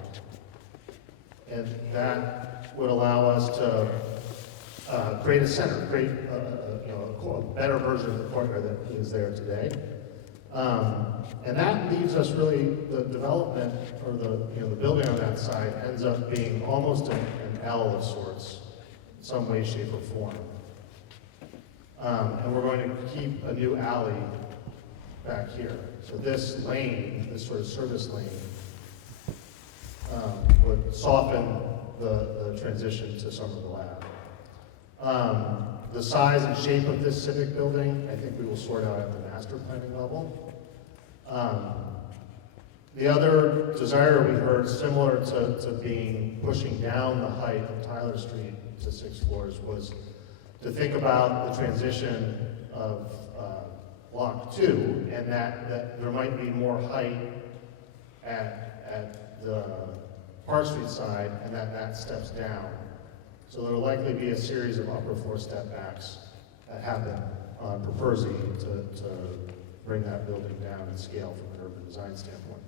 And that would allow us to create a center, create a better version of the courtyard that is there today. And that leaves us really, the development, or the building on that side ends up being almost an L of sorts, in some way, shape, or form. And we're going to keep a new alley back here. So this lane, this sort of service lane, would soften the transition to Somerville Ave. The size and shape of this civic building, I think we will sort out at the master planning level. The other desire we heard, similar to pushing down the height of Tyler Street to 6 floors, was to think about the transition of Block 2, and that there might be more height at the Park Street side, and that steps down. So there will likely be a series of upper floor step backs that happen on Propersy to bring that building down in scale from an urban design standpoint.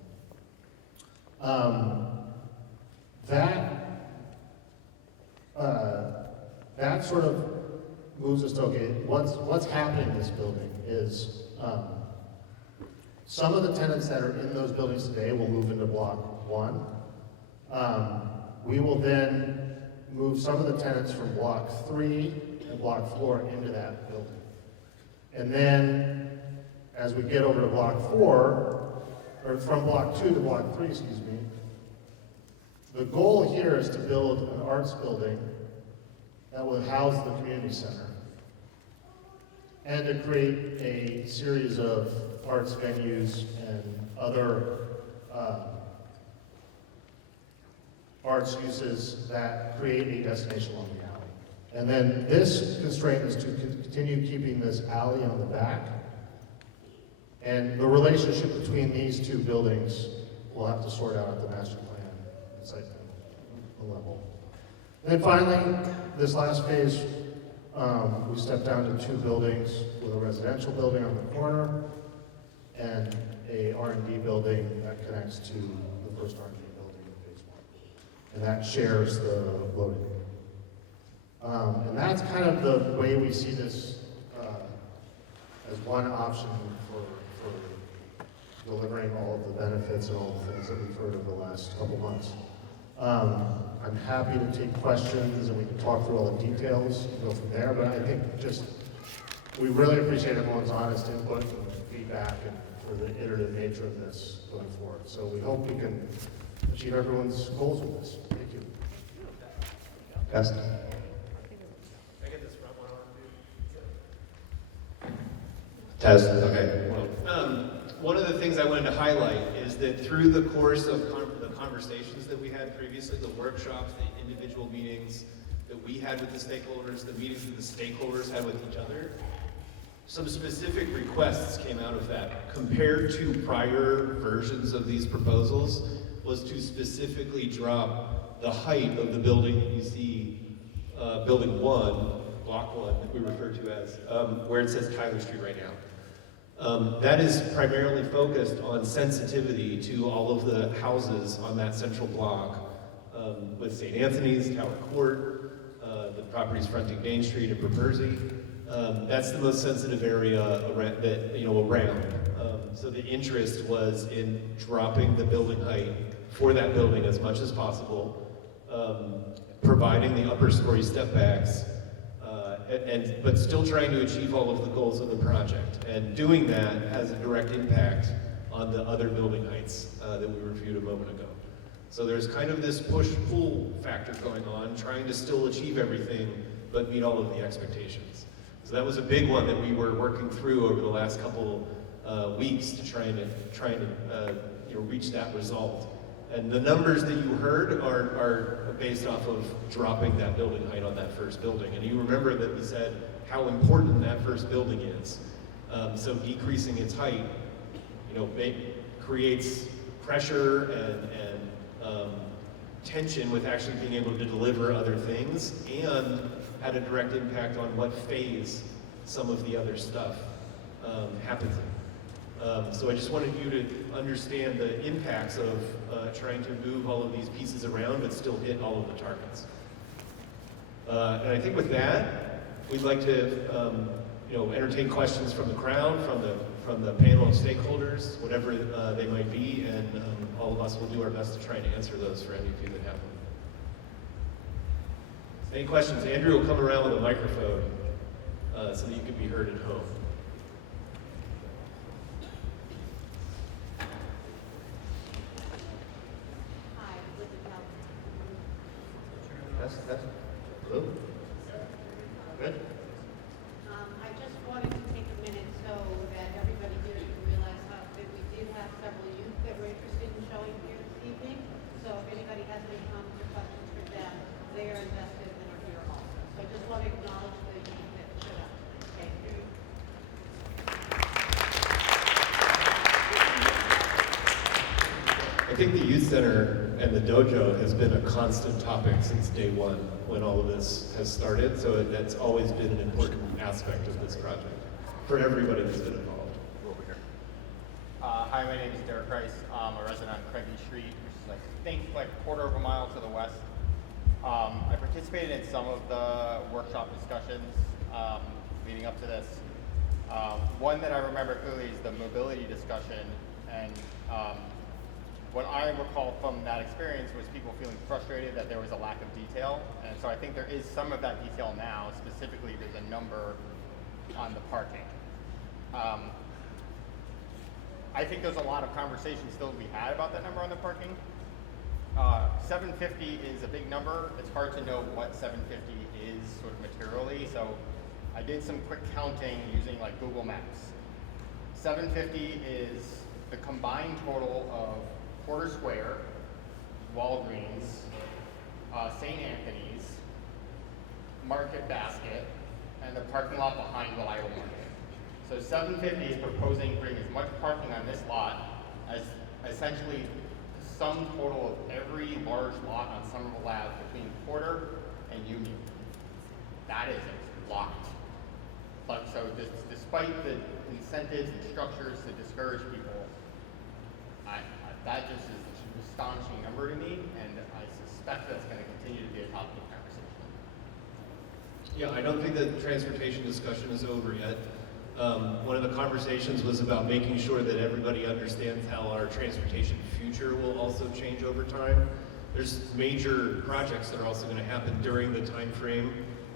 That sort of moves us to, okay, what's happening in this building is some of the tenants that are in those buildings today will move into Block 1. We will then move some of the tenants from Block 3 and Block 4 into that building. And then, as we get over to Block 4, or from Block 2 to Block 3, excuse me, the goal here is to build an arts building that will house the community center and to create a series of arts venues and other arts uses that create a destination along the alley. And then this constraint is to continue keeping this alley on the back. And the relationship between these 2 buildings we'll have to sort out at the master plan and site plan level. And then finally, this last phase, we stepped down to 2 buildings with a residential building on the corner and a R&D building that connects to the first R&D building in phase 1. And that shares the loading. And that's kind of the way we see this as one option for delivering all of the benefits and all the things that we've heard over the last couple months. I'm happy to take questions and we can talk through all the details and go from there, but I think we really appreciate everyone's honest input and feedback and for the iterative nature of this going forward. So we hope we can achieve everyone's goals with this. Thank you. Gus? Test. Okay. One of the things I wanted to highlight is that through the course of the conversations that we had previously, the workshops, the individual meetings that we had with the stakeholders, the meetings that the stakeholders had with each other, some specific requests came out of that. Compared to prior versions of these proposals, was to specifically drop the height of the building that you see, Building 1, Block 1, that we refer to as, where it says Tyler Street right now. That is primarily focused on sensitivity to all of the houses on that central block, with St. Anthony's, Tower Court, the properties fronting Main Street and Propersy. That's the most sensitive area around. So the interest was in dropping the building height for that building as much as possible, providing the upper story step backs, but still trying to achieve all of the goals of the project. And doing that has a direct impact on the other building heights that we reviewed a moment ago. So there's kind of this push-pull factor going on, trying to still achieve everything, but meet all of the expectations. So that was a big one that we were working through over the last couple weeks to try and reach that result. And the numbers that you heard are based off of dropping that building height on that first building. And you remember that we said how important that first building is. So decreasing its height, creates pressure and tension with actually being able to deliver other things, and had a direct impact on what phase some of the other stuff happens in. So I just wanted you to understand the impacts of trying to move all of these pieces around but still hit all of the targets. And I think with that, we'd like to entertain questions from the crowd, from the panel of stakeholders, whatever they might be, and all of us will do our best to try to answer those for any of you that have them. Any questions? Andrew will come around with a microphone so that you can be heard at home. Hi, Elizabeth Nelson. That's hello? Good? I just wanted to take a minute so that everybody here can realize that we did have several youth that were interested in showing here this evening. So if anybody has any comments or questions for them, they are invested and are here also. So I just want to acknowledge the youth that showed up. Thank you. I think the youth center and the dojo has been a constant topic since day one when all of this has started. So that's always been an important aspect of this project for everybody that's been involved. Over here. Hi, my name is Derek Rice. I'm a resident on Craigie Street, which is I think like a quarter of a mile to the west. I participated in some of the workshop discussions leading up to this. One that I remember clearly is the mobility discussion, and what I recall from that experience was people feeling frustrated that there was a lack of detail, and so I think there is some of that detail now. Specifically, there's a number on the parking. I think there's a lot of conversation still to be had about that number on the parking. 750 is a big number. It's hard to know what 750 is sort of materially, so I did some quick counting using like Google Maps. 750 is the combined total of Porter Square, Walgreens, St. Anthony's, Market Basket, and the parking lot behind the Reliable Market. So 750 is proposing to bring as much parking on this lot as essentially the sum total of every large lot on Somerville Ave between Porter and Union. That is a lot. But so despite the incentives and structures to discourage people, that just is an astonishing number to me, and I suspect that's going to continue to be a topic of conversation. Yeah, I don't think the transportation discussion is over yet. One of the conversations was about making sure that everybody understands how our transportation future will also change over time. There's major projects that are also going to happen during the time frame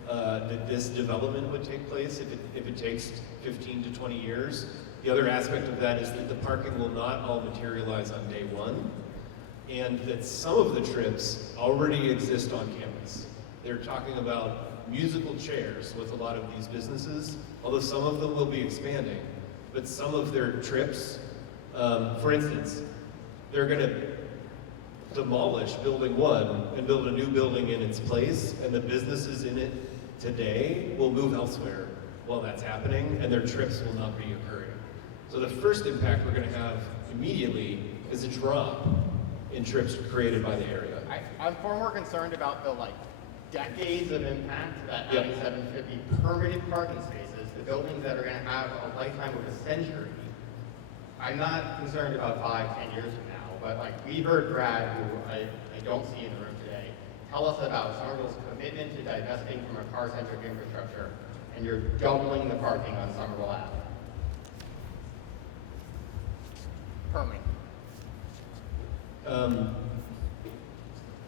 that this development would take place if it takes 15 to 20 years. The other aspect of that is that the parking will not all materialize on day one, and that some of the trips already exist on campus. They're talking about musical chairs with a lot of these businesses, although some of them will be expanding. But some of their trips, for instance, they're going to demolish building 1 and build a new building in its place, and the businesses in it today will move elsewhere while that's happening, and their trips will not be occurring. So the first impact we're going to have immediately is a drop in trips created by the area. I'm far more concerned about the decades of impact that having 750 permanent parking spaces, the buildings that are going to have a lifetime of a century. I'm not concerned about 5-10 years from now, but we heard Brad, who I don't see in the room today, tell us about Somerville's commitment to divesting from a car-centric infrastructure, and you're doubling the parking on Somerville Ave. Permanent.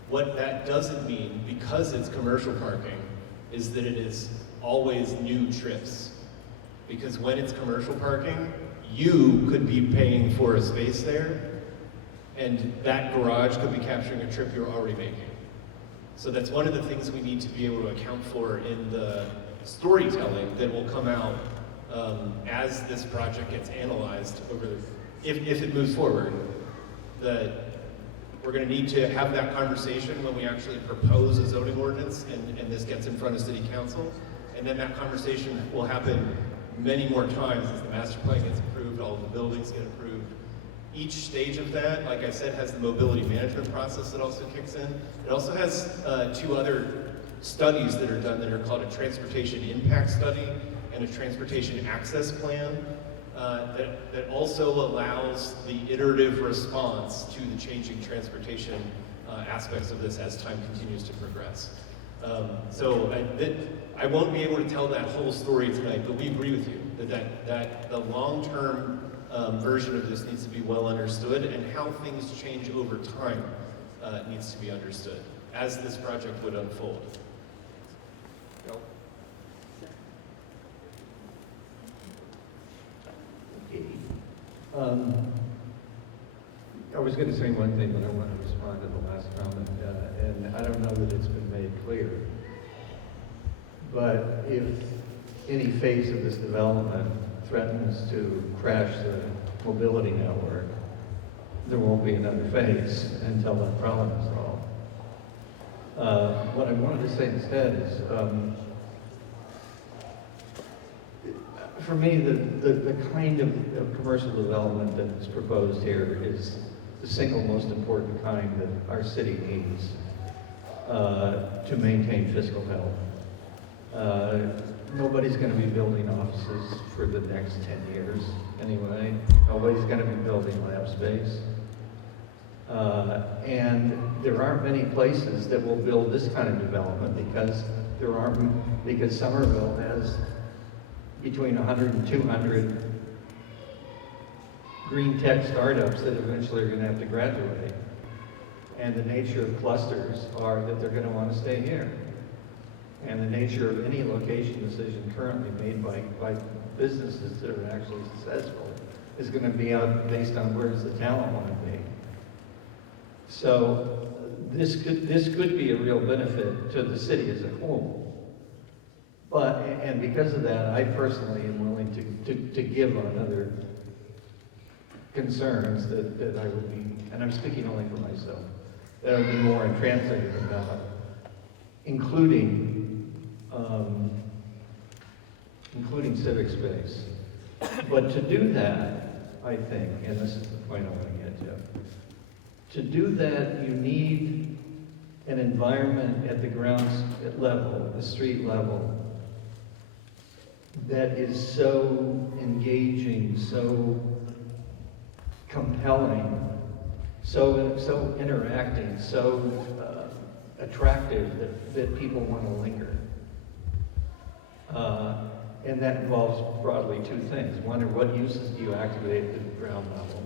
What that doesn't mean, because it's commercial parking, is that it is always new trips. Because when it's commercial parking, you could be paying for a space there, and that garage could be capturing a trip you're already making. So that's one of the things we need to be able to account for in the storytelling that will come out as this project gets analyzed over if it moves forward. That we're going to need to have that conversation when we actually propose a zoning ordinance and this gets in front of City Council. And then that conversation will happen many more times as the master plan gets approved, all of the buildings get approved. Each stage of that, like I said, has the mobility management process that also kicks in. It also has 2 other studies that are done that are called a transportation impact study and a transportation access plan that also allows the iterative response to the changing transportation aspects of this as time continues to progress. I won't be able to tell that whole story tonight, but we agree with you that the long-term version of this needs to be well understood, and how things change over time needs to be understood as this project would unfold. I was going to say one thing, but I want to respond to the last comment, and I don't know that it's been made clear. But if any phase of this development threatens to crash the mobility network, there won't be another phase until that problem is solved. What I wanted to say instead is, for me, the kind of commercial development that's proposed here is the single most important kind that our city needs to maintain fiscal health. Nobody's going to be building offices for the next 10 years anyway. Nobody's going to be building lab space. And there aren't many places that will build this kind of development because Somerville has between 100 and 200 green tech startups that eventually are going to have to graduate. And the nature of clusters are that they're going to want to stay here. And the nature of any location decision currently made by businesses that are actually successful is going to be based on where does the talent want to be. So this could be a real benefit to the city as a whole. And because of that, I personally am willing to give on other concerns that I would be, and I'm speaking only for myself, that I would be more intransigent about, including civic space. But to do that, I think, and this is the point I want to get to do that, you need an environment at the ground level, the street level, that is so engaging, so compelling, so interacting, so attractive that people want to linger. And that involves broadly 2 things. One are what uses do you activate at the ground level?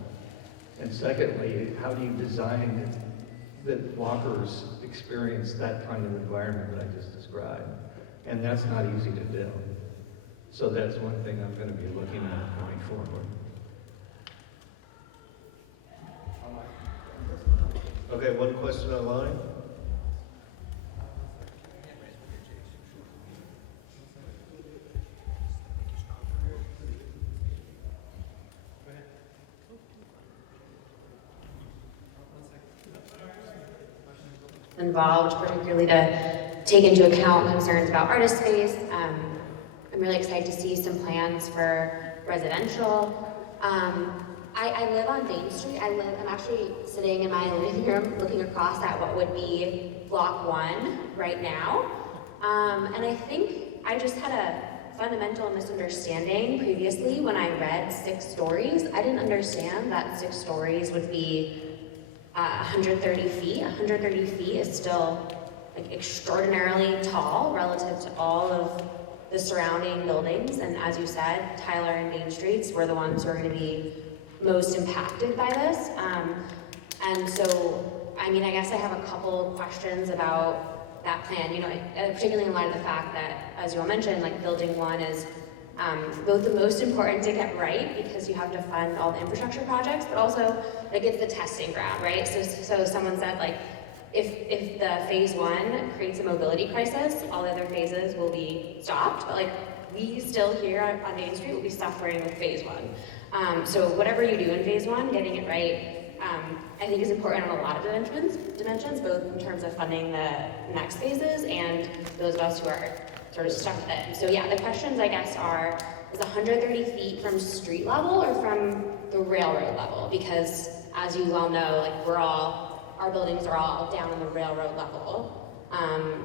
And secondly, how do you design that walkers experience that kind of environment that I just described? And that's not easy to do. So that's one thing I'm going to be looking at going forward. Okay, one question online. Involved, particularly to take into account concerns about artist space. I'm really excited to see some plans for residential. I live on Main Street. I'm actually sitting in my living room looking across at what would be Block 1 right now. And I think I just had a fundamental misunderstanding previously when I read 6 stories. I didn't understand that 6 stories would be 130 feet. 130 feet is still like extraordinarily tall relative to all of the surrounding buildings. And as you said, Tyler and Main Streets were the ones who are going to be most impacted by this. And so, I mean, I guess I have a couple questions about that plan, you know, particularly in light of the fact that, as you all mentioned, like building 1 is both the most important to get right because you have to fund all the infrastructure projects, but also like it's the testing ground, right? So someone said like, if the phase 1 creates a mobility crisis, all the other phases will be stopped, but like we still here on Main Street will be suffering with phase 1. So whatever you do in phase 1, getting it right, I think is important on a lot of dimensions, both in terms of funding the next phases and those of us who are sort of stuck with it. So yeah, the questions I guess are, is 130 feet from street level or from the railroad level? Because as you well know, like our buildings are all down on the railroad level,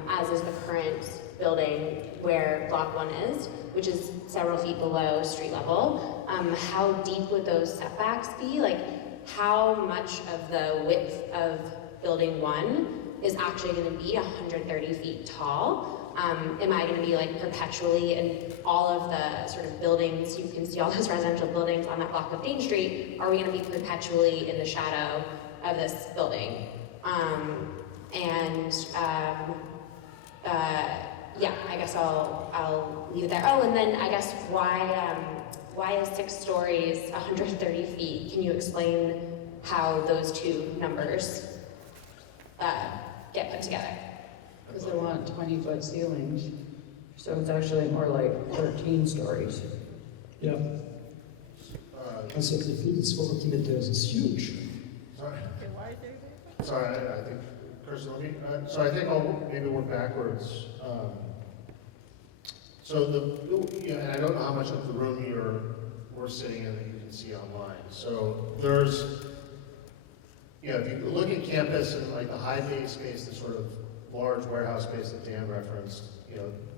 as is the current building where Block 1 is, which is several feet below street level. How deep would those setbacks be? Like, how much of the width of building 1 is actually going to be 130 feet tall? Am I going to be like perpetually in all of the sort of buildings, you can see all those residential buildings on that block of Dane Street, are we going to be perpetually in the shadow of this building? Yeah, I guess I'll leave it there. Oh, and then I guess why is 6 stories 130 feet? Can you explain how those two numbers get put together? Because they want 20-foot ceilings, so it's actually more like 13 stories. Yeah. And 60 feet is 40 meters, it's huge. Sorry, I think, Kirsten, so I think I'll maybe work backwards. And I don't know how much of the room we're sitting in that you can see online. So there's, if you look at campus and like the high bay space, the sort of large warehouse space that Dan referenced,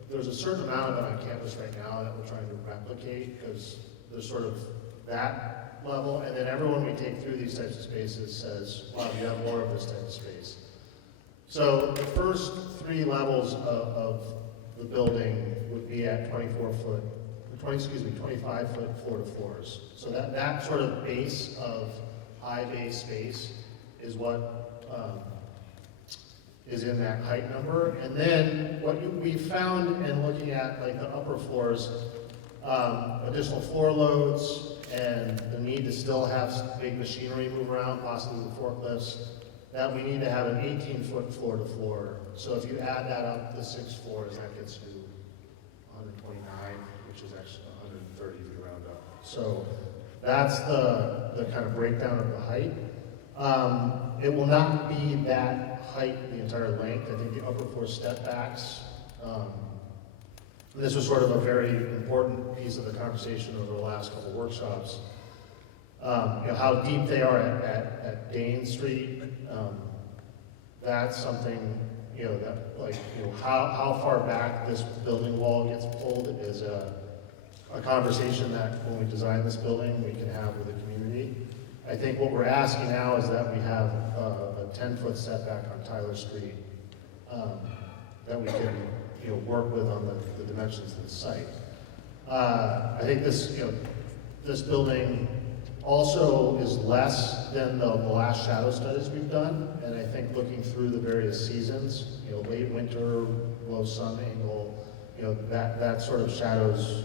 there's a certain amount of it on campus right now that we're trying to replicate because there's sort of that level, and then everyone we take through these types of spaces says, wow, you have more of this type of space. So the first 3 levels of the building would be at 25 foot floor to floors. So that sort of base of high bay space is what is in that height number. And then what we found in looking at like the upper floors, additional floor loads and the need to still have big machinery move around, possibly the forklifts, that we need to have an 18-foot floor to floor. So if you add that up, the 6 floors, that gets to 129, which is actually 130 if you round up. So that's the kind of breakdown of the height. It will not be that height the entire length. I think the upper floor step backs. This was sort of a very important piece of the conversation over the last couple of workshops. How deep they are at Dane Street. That's something, how far back this building wall gets pulled is a conversation that when we design this building, we can have with the community. I think what we're asking now is that we have a 10-foot setback on Tyler Street that we can, work with on the dimensions of the site. I think this, this building also is less than the last shadow studies we've done, and I think looking through the various seasons, late winter, low sun angle, that sort of shadows,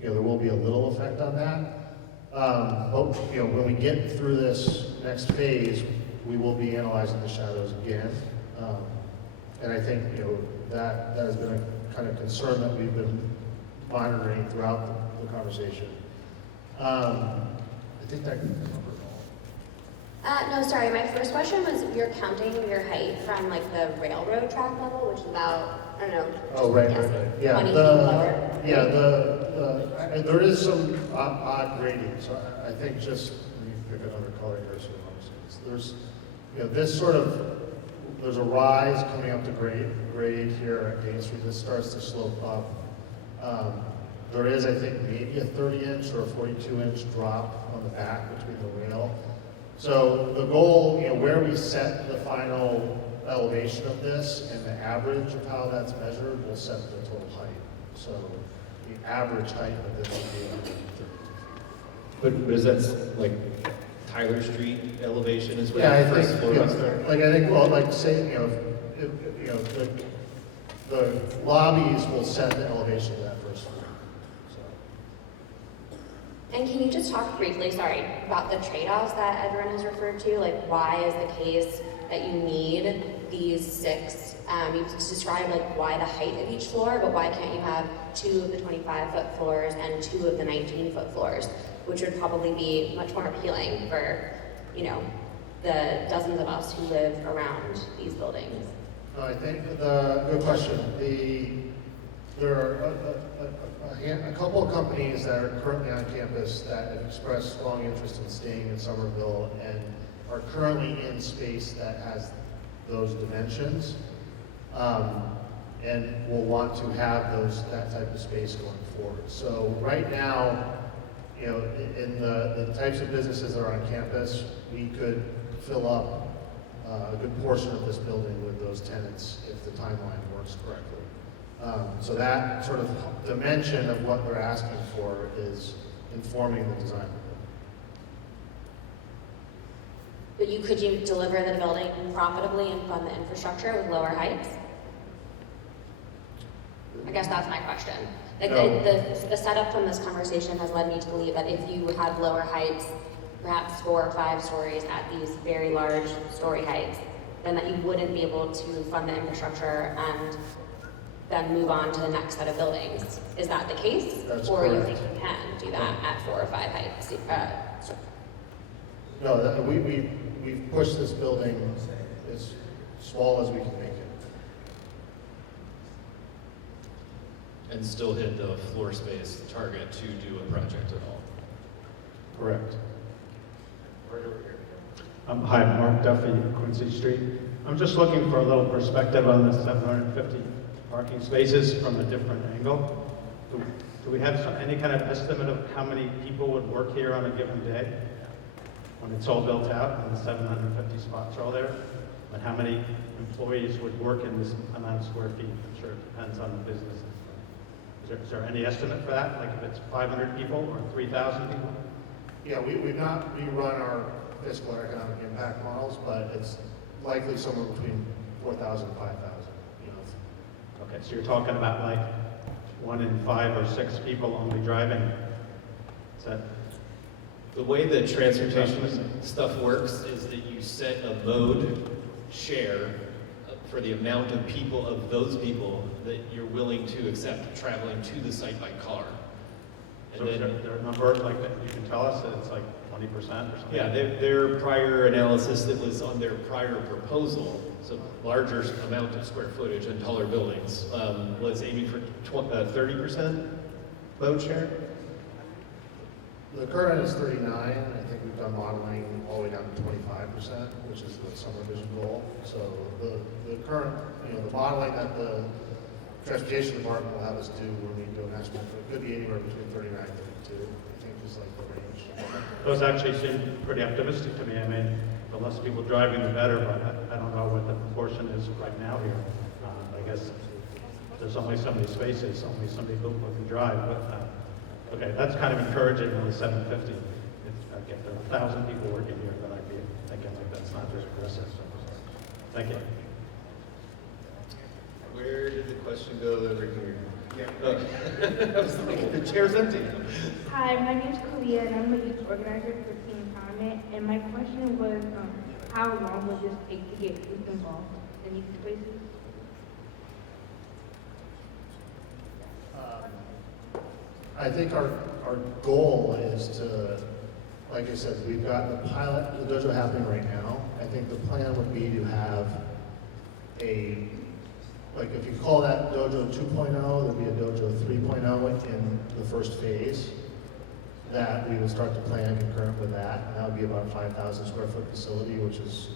there will be a little effect on that. But when we get through this next phase, we will be analyzing the shadows again, and I think that has been a kind of concern that we've been monitoring throughout the conversation. I think that covered all. No, sorry, my first question was, you're counting your height from like the railroad track level, which is about, I don't know. Oh, right. Yeah, 20 feet lower. Yeah, there is some odd grading, so I think just, let me pick another color here so there's, this sort of, there's a rise coming up to grade here at Dane Street. This starts to slope up. There is, I think, maybe a 30-inch or a 42-inch drop on the back between the rail. So the goal, where we set the final elevation of this and the average of how that's measured will set the total height. So the average height of this will be 132 feet. But is that like Tyler Street elevation is where Yeah, I the first think, floor must start? well, like say, the lobbies will set the elevation of that first floor. So. And can you just talk briefly, sorry, about the trade-offs that everyone has referred to? Like, why is the case that you need these 6? You've described like why the height of each floor, but why can't you have 2 of the 25-foot floors and 2 of the 19-foot floors, which would probably be much more appealing for, the dozens of us who live around these buildings? I think good question. There are a couple of companies that are currently on campus that have expressed strong interest in staying in Somerville and are currently in space that has those dimensions, and will want to have that type of space going forward. So right now, you know, in the types of businesses that are on campus, we could fill up a good portion of this building with those tenants if the timeline works correctly. So that sort of dimension of what they're asking for is informing the design. But could you deliver the building profitably and fund the infrastructure with lower heights? I guess that's my question. Like No. the setup from this conversation has led me to believe that if you had lower heights, perhaps 4 or 5 stories at these very large story heights, then that you wouldn't be able to fund the infrastructure and then move on to the next set of buildings. Is that the case? That's or correct. you think you can do that at 4 or 5 heights? No, we've pushed this building as small as we can make it. And still hit the floor space target to do a project at all. Correct. Hi, I'm Mark Duffy, Quincy Street. I'm just looking for a little perspective on the 750 parking spaces from a different angle. Do we have any kind of estimate of how many people would work here on a given day when it's all built out and the 750 spots are all there? And how many employees would work in this amount of square feet? I'm sure it depends on the business. Is there any estimate for that? Like if it's 500 people or 3,000 people? Yeah, we've not rerun our fiscal or economic impact models, but it's likely somewhere between 4,000 and 5,000. You know. Okay, so you're talking about like 1 in 5 or 6 people only driving. Is that? The way that transportation stuff works is that you set a mode share for the amount of people, of those people that you're willing to accept traveling to the site by car. And So is there a number like that you can tell us that it's like 20% or something? yeah, their prior analysis that was on their prior proposal, so larger amount of square footage and taller buildings, was aiming for 30% load share. The current is 39. I think we've done modeling all the way down to 25%, which is the summer vision goal. So the current, you know, the modeling that the transportation department will have us do when we do an estimate, it could be anywhere between 39 and 32. I think is like the range. Those actually seem pretty optimistic to me. I mean, the less people driving, the better, but I don't know what the proportion is right now here. I guess there's only so many spaces, only so many people can drive, but okay, that's kind of encouraging on the 750. If there are 1,000 people working here, then I'd be thinking like that's not just aggressive. Thank you. Where did the question go over here? Yeah. Oh. I was thinking the chair's empty. Hi, my name is Kalia, and I'm the youth organizer for Teen Empowerment. And my question was, how long would this take to get youth involved in these spaces? I think our goal is to, like I said, we've got the pilot, the dojo happening right now. I think the plan would be to have like if you call that dojo 2.0, there'd be a dojo 3.0 in the first phase. That we would start to plan concurrent with that, and that would be about a 5,000 square foot facility, which is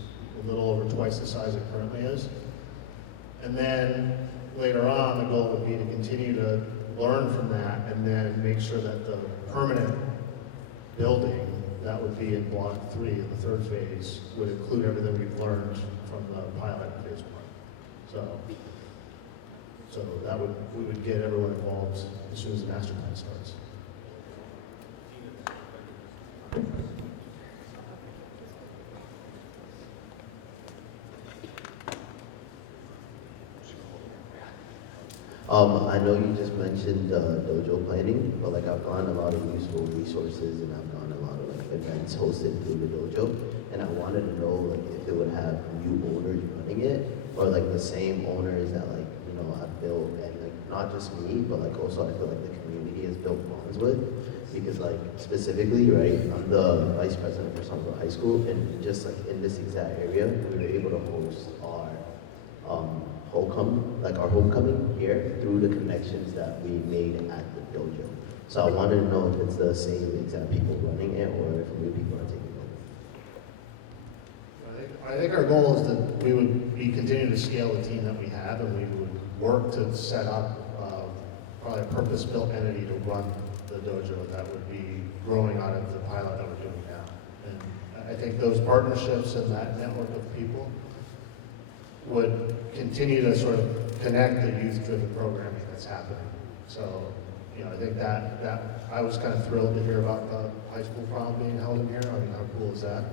a little over twice the size it currently is. And then later on, the goal would be to continue to learn from that and then make sure that the permanent building, that would be in block 3 in the third phase, would include everything we've learned from the pilot in phase 1. So that we would get everyone involved as soon as the master plan starts. I know you just mentioned dojo planning, but like I've gotten a lot of useful resources and I've gotten a lot of like events hosted through the dojo, and I wanted to know like if it would have new owners running it, or like the same owners that like have built, and like not just me, but like also I feel like the community has built bonds with, because like specifically, right, I'm the vice president for Somerville High School, and just like in this exact area, we were able to host our our homecoming here through the connections that we made at the dojo. So I wanted to know if it's the same exact people running it or if new people are taking over. I think our goal is that we would be continuing to scale the team that we have, and we would work to set up probably a purpose-built entity to run the dojo that would be growing out of the pilot that we're doing now. And I think those partnerships and that network of people would continue to sort of connect the youth-driven programming that's happening. So, you know, I think that I was kind of thrilled to hear about the high school prom being held in here. I mean, how cool is that?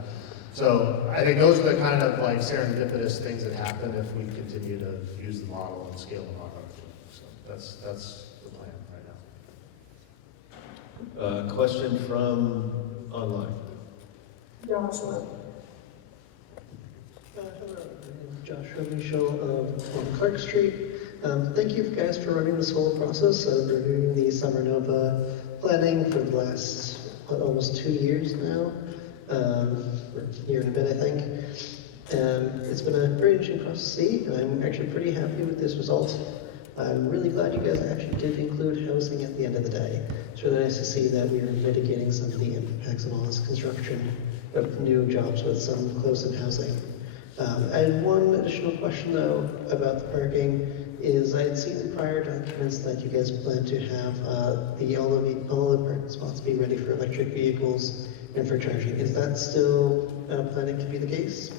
So I think those are the kind of like serendipitous things that happen if we continue to use the model and scale the model. So that's the plan right now. Question from online. Joshua. Hello, Joshua Michaud on Clark Street. Thank you guys for running this whole process of reviewing the Summer Nova planning for the last almost 2 years now, or a year and a bit, I think. It's been a very interesting process to see, and I'm actually pretty happy with this result. I'm really glad you guys actually did include housing at the end of the day. It's really nice to see that we are mitigating some of the impacts of all this construction of new jobs with some close-in housing. I had one additional question though about the parking. I had seen in prior documents that you guys plan to have all of the parking spots be ready for electric vehicles and for charging. Is that still planning to be the case?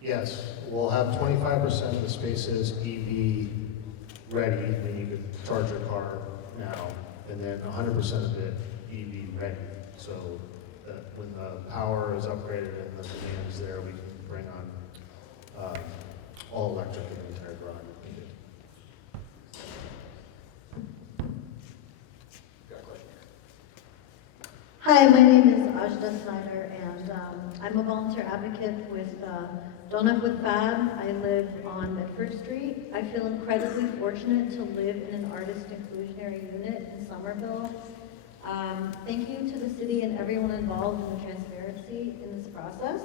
Yes, we'll have 25% of the spaces EV ready, meaning you could charge your car now, and then 100% of it EV ready. So that when the power is upgraded and the demand is there, we can bring on all electric in the entire garage if needed. Hi, my name is Ajda Snyder, and I'm a volunteer advocate with Don't F with Fab. I live on Medford Street. I feel incredibly fortunate to live in an artist inclusionary unit in Somerville. Thank you to the city and everyone involved in the transparency in this process.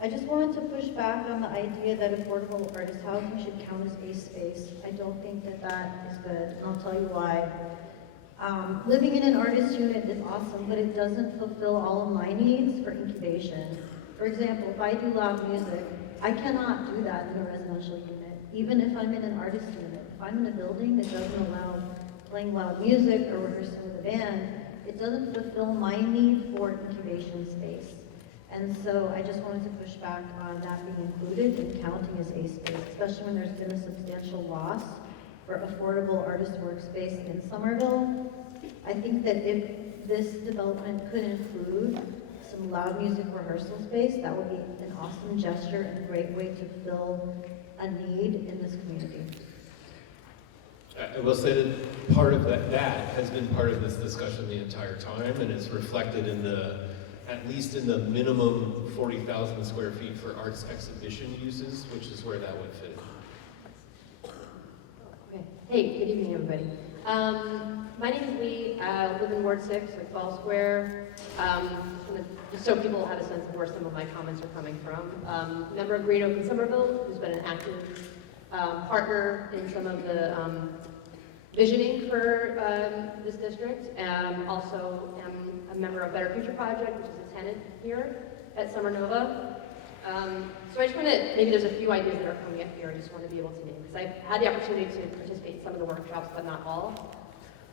I just wanted to push back on the idea that affordable artist housing should count as a space. I don't think that that is good, and I'll tell you why. Living in an artist unit is awesome, but it doesn't fulfill all of my needs for incubation. For example, if I do loud music, I cannot do that in a residential unit, even if I'm in an artist unit. If I'm in a building that doesn't allow playing loud music or rehearsing with a band, it doesn't fulfill my need for incubation space. And so I just wanted to push back on that being included and counting as a space, especially when there's been a substantial loss for affordable artist workspace in Somerville. I think that if this development could include some loud music rehearsal space, that would be an awesome gesture and a great way to fill a need in this community. I will say that part of that has been part of this discussion the entire time, and it's reflected in at least in the minimum 40,000 square feet for arts exhibition uses, which is where that would fit. Okay. Hey, good evening, everybody. My name is Lee. I live in Ward 6, like Ball Square. Just so people have a sense of where some of my comments are coming from. Member of Green Oak in Somerville, who's been an active partner in some of the visioning for this district. Also am a member of Better Future Project, which is a tenant here at Summer Nova. So I just want to, maybe there's a few ideas that are coming up here I just want to be able to name, because I've had the opportunity to participate in some of the workshops, but not all.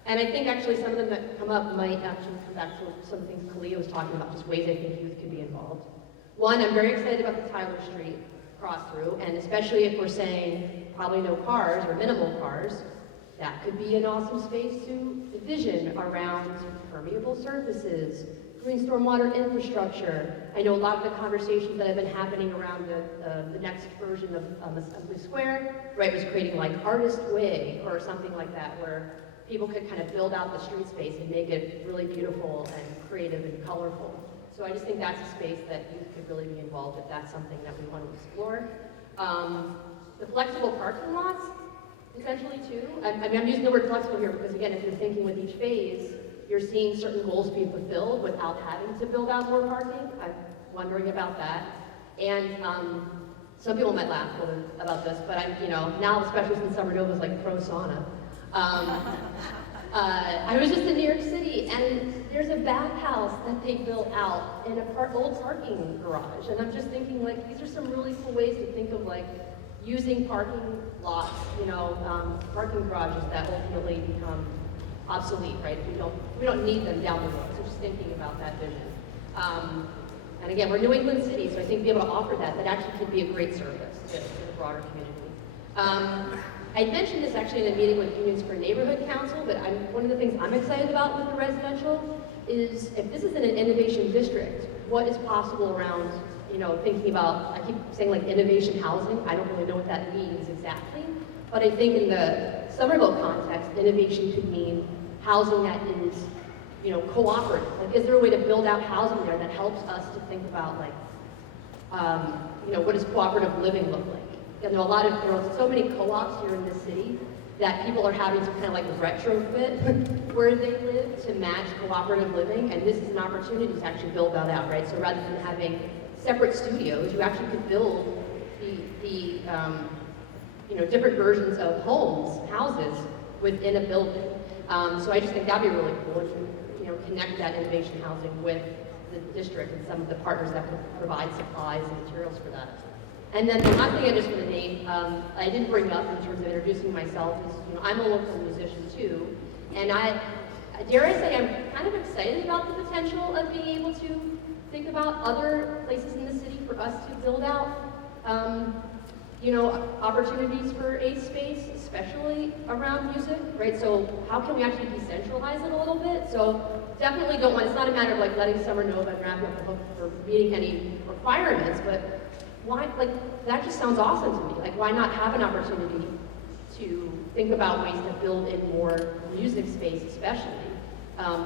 And I think actually some of them that come up might actually come back to some things Kalia was talking about, just ways I think youth could be involved. One, I'm very excited about the Tyler Street cross through, and especially if we're saying probably no cars or minimal cars, that could be an awesome space to envision around permeable surfaces, green stormwater infrastructure. I know a lot of the conversations that have been happening around the next version of Assembly Square, right, was creating like Artist Way or something like that, where people could kind of build out the street space and make it really beautiful and creative and colorful. So I just think that's a space that youth could really be involved if that's something that we want to explore. The flexible parking lots, essentially too. I mean, I'm using the word flexible here because again, if you're thinking with each phase, you're seeing certain goals being fulfilled without having to build out more parking. I'm wondering about that. And some people might laugh a little about this, but I'm, now especially since Somerville is like pro sauna. I was just in New York City, and there's a bathhouse that they built out in an old parking garage, and I'm just thinking, like, these are some really cool ways to think of, like, using parking lots, parking garages that ultimately become obsolete, right? We don't need them down the road, so just thinking about that vision. And again, we're New England City, so I think being able to offer that actually could be a great service to the broader community. I mentioned this actually in a meeting with Union Square Neighborhood Council, but one of the things I'm excited about with the residential is if this is in an innovation district, what is possible around, thinking about, I keep saying like innovation housing, I don't really know what that means exactly, but I think in the Somerville context, innovation could mean housing that is, cooperative. Like, is there a way to build out housing there that helps us to think about, like, what does cooperative living look like? And there are so many co-ops here in this city that people are having to kind of like retrofit where they live to match cooperative living, and this is an opportunity to actually build that out, right? So rather than having separate studios, you actually could build the different versions of houses within a building. So I just think that'd be really cool if you connect that innovation housing with the district and some of the partners that provide supplies and materials for that. And then the last thing I just want to name, I didn't bring up in terms of introducing myself, is I'm a local musician too, and dare I say I'm kind of excited about the potential of being able to think about other places in the city for us to build out, opportunities for a space, especially around music, right? So how can we actually decentralize it a little bit? So definitely don't want, it's not a matter of like letting Summer Nova and wrapping up the hook for meeting any requirements, but why, like, that just sounds awesome to me. Like, why not have an opportunity to think about ways to build in more music space, especially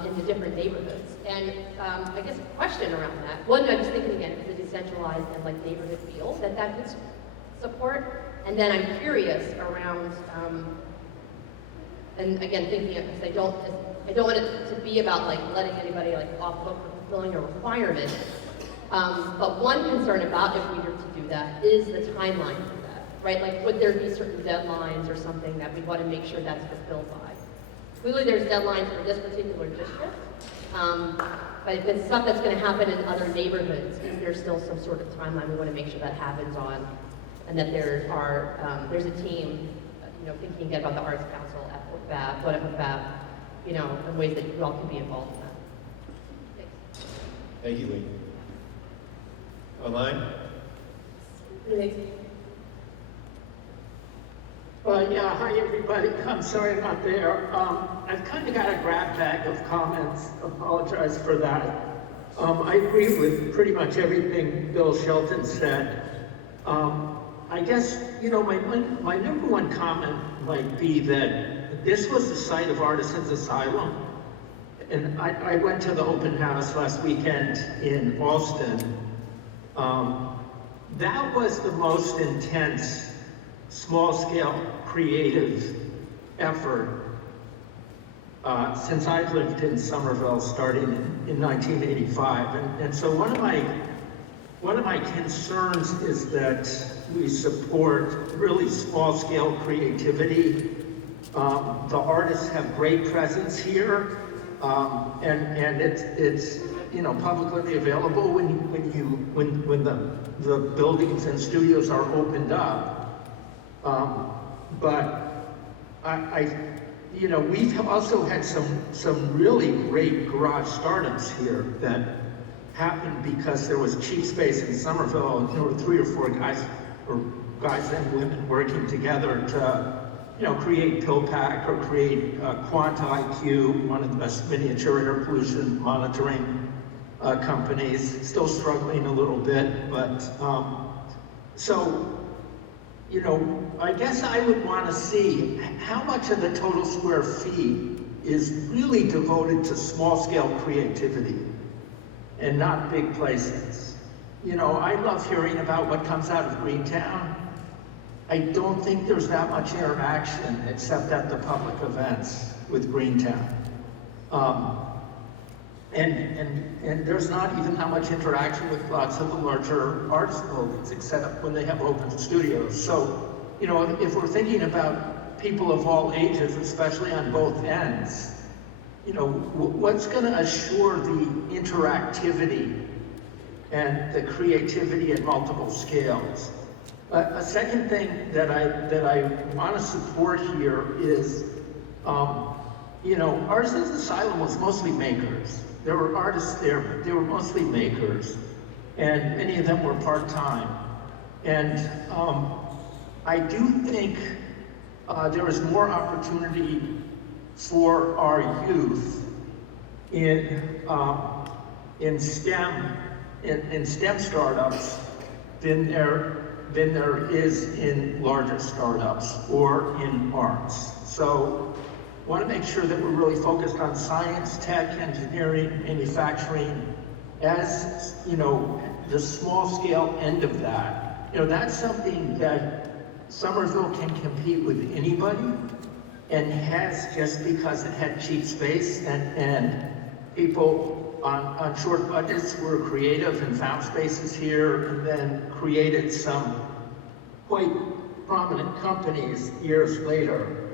in the different neighborhoods? And I guess a question around that. One, I'm just thinking again, the decentralized and like neighborhood feel that could support. And then I'm curious around, and again, thinking, because I don't want it to be about like letting anybody like off hook for fulfilling a requirement. But one concern about if we were to do that is the timeline for that, right? Like, would there be certain deadlines or something that we want to make sure that's fulfilled by? Clearly, there's deadlines for this particular district, but if it's stuff that's going to happen in other neighborhoods, is there still some sort of timeline we want to make sure that happens on, and that there's a team, thinking again about the Arts Council at FAB, whatever FAB, and ways that you all can be involved in that. Thanks. Thank you, Lee. Online? Well, yeah, hi everybody. I'm sorry about there. I've kind of got a grab bag of comments. Apologize for that. I agree with pretty much everything Bill Shelton said. I guess, my number one comment might be that this was the site of Artisans Asylum. And I went to the open house last weekend in Austin. That was the most intense, small-scale, creative effort since I've lived in Somerville, starting in 1985. And so one of my concerns is that we support really small-scale creativity. The artists have great presence here, and it's publicly available when the buildings and studios are opened up. But we've also had some really great garage startups here that happened because there was cheap space in Somerville, and there were 3 or 4 guys and women working together to create PillPack or create Quanta IQ, one of the best miniature air pollution monitoring companies, still struggling a little bit, but I guess I would want to see how much of the total square feet is really devoted to small-scale creativity and not big places. I love hearing about what comes out of Greentown. I don't think there's that much interaction except at the public events with Greentown. And there's not even that much interaction with lots of the larger arts buildings, except when they have open studios. So, you know, if we're thinking about people of all ages, especially on both ends, you know, what's going to assure the interactivity and the creativity at multiple scales? A second thing that I want to support here is, you know, Artisans Asylum was mostly makers. There were artists there, but they were mostly makers, and many of them were part-time. And I do think there is more opportunity for our youth in STEM startups than there is in larger startups or in arts. So I want to make sure that we're really focused on science, tech, engineering, manufacturing as, you know, the small scale end of that. You know, that's something that Somerville can compete with anybody and has, just because it had cheap space and people on short budgets were creative and found spaces here and then created some quite prominent companies years later.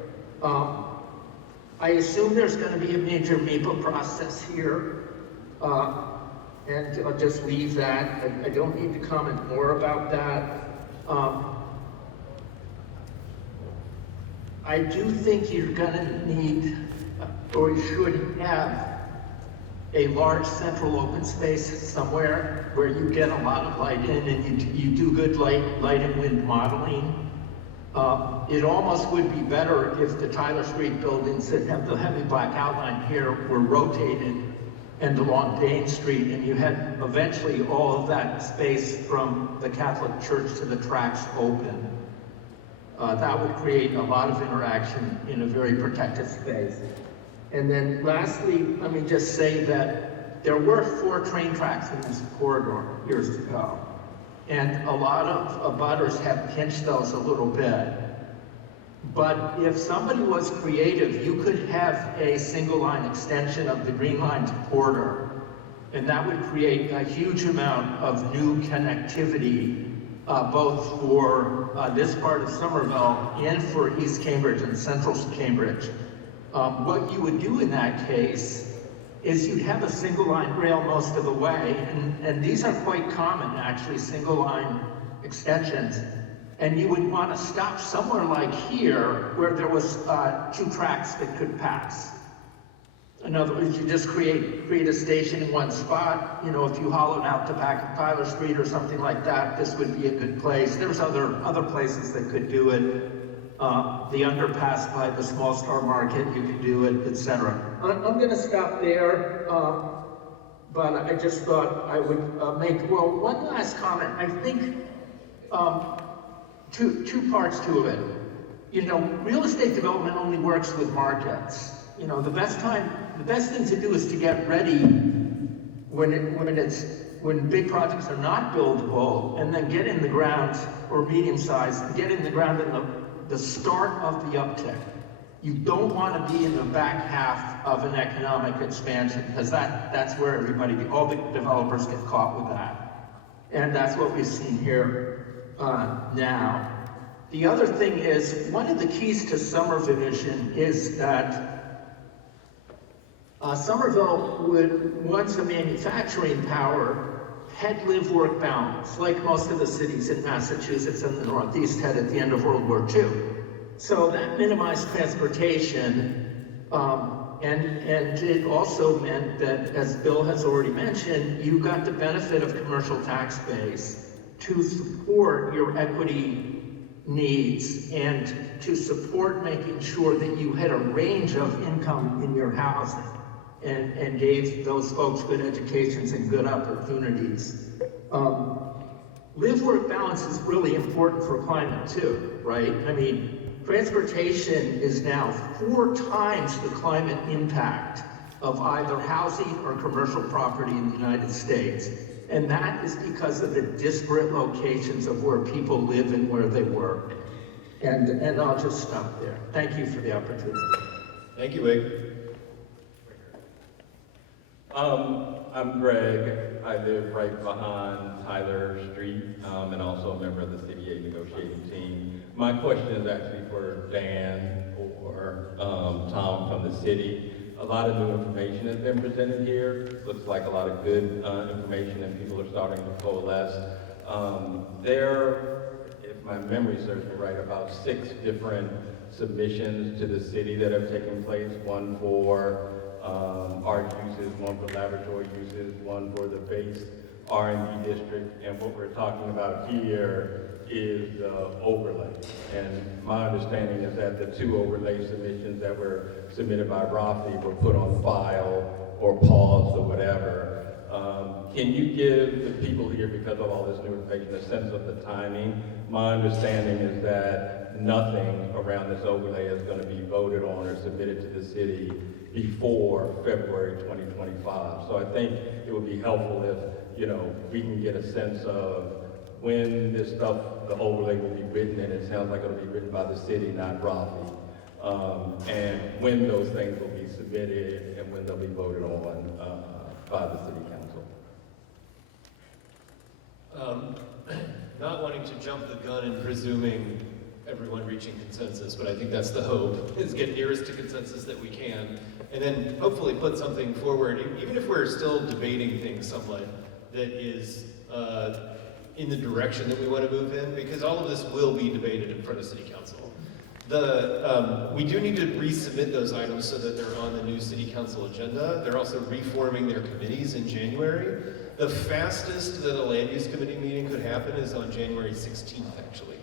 I assume there's going to be a major MIPA process here, and I'll just leave that. I don't need to comment more about that. I do think you're going to need, or you should have, a large central open space somewhere where you get a lot of light in and you do good light and wind modeling. It almost would be better if the Tyler Street buildings that have the heavy black outline here were rotated and along Dane Street, and you had eventually all of that space from the Catholic Church to the tracks open. That would create a lot of interaction in a very protected space. And then lastly, let me just say that there were 4 train tracks in this corridor years ago. And a lot of abutters have pinched those a little bit. But if somebody was creative, you could have a single line extension of the Green Line to Porter, and that would create a huge amount of new connectivity, both for this part of Somerville and for East Cambridge and Central Cambridge. What you would do in that case is you'd have a single line rail most of the way, and these are quite common, actually, single line extensions. And you would want to stop somewhere like here, where there was 2 tracks that could pass. In other words, you just create a station in one spot. You know, if you hollowed out the back of Tyler Street or something like that, this would be a good place. There's other places that could do it. The underpass by the Small Star Market, you can do it, etc. I'm going to stop there, but I just thought I would make, well, one last comment. I think two parts to it. You know, real estate development only works with markets. You know, the best thing to do is to get ready when big projects are not buildable, and then get in the ground, or medium-sized, and get in the ground in the start of the uptick. You don't want to be in the back half of an economic expansion, because that's where all the developers get caught with that. And that's what we've seen here now. The other thing is, one of the keys to Somerville vision is that Somerville would, once a manufacturing power, had live-work balance, like most of the cities in Massachusetts and the Northeast had at the end of World War II. So that minimized transportation, and it also meant that, as Bill has already mentioned, you got the benefit of commercial tax base to support your equity needs and to support making sure that you had a range of income in your housing. And gave those folks good educations and good opportunities. Live-work balance is really important for climate too, right? I mean, transportation is now 4 times the climate impact of either housing or commercial property in the United States. And that is because of the disparate locations of where people live and where they work. And I'll just stop there. Thank you for the opportunity. Thank you, Wig. I'm Greg. I live right behind Tyler Street, and also a member of the CDA negotiating team. My question is actually for Dan or Tom from the city. A lot of new information has been presented here. Looks like a lot of good information, and people are starting to coalesce. There, if my memory serves me right, about 6 different submissions to the city that have taken place. One for art uses, one for laboratory uses, one for the base R&D district, and what we're talking about here is the overlay. And my understanding is that the 2 overlay submissions that were submitted by Rafi were put on file or paused or whatever. Can you give the people here, because of all this new information, a sense of the timing? My understanding is that nothing around this overlay is going to be voted on or submitted to the city before February 2025. So I think it would be helpful if, we can get a sense of when this stuff, the overlay will be written, and it sounds like it'll be written by the city, not Rafi. And when those things will be submitted and when they'll be voted on by the city council. Not wanting to jump the gun and presuming everyone reaching consensus, but I think that's the hope, is get nearest to consensus that we can, and then hopefully put something forward, even if we're still debating things somewhat, that is in the direction that we want to move in, because all of this will be debated in front of City Council. We do need to resubmit those items so that they're on the new City Council agenda. They're also reforming their committees in January. The fastest that a land use committee meeting could happen is on January 16th, actually.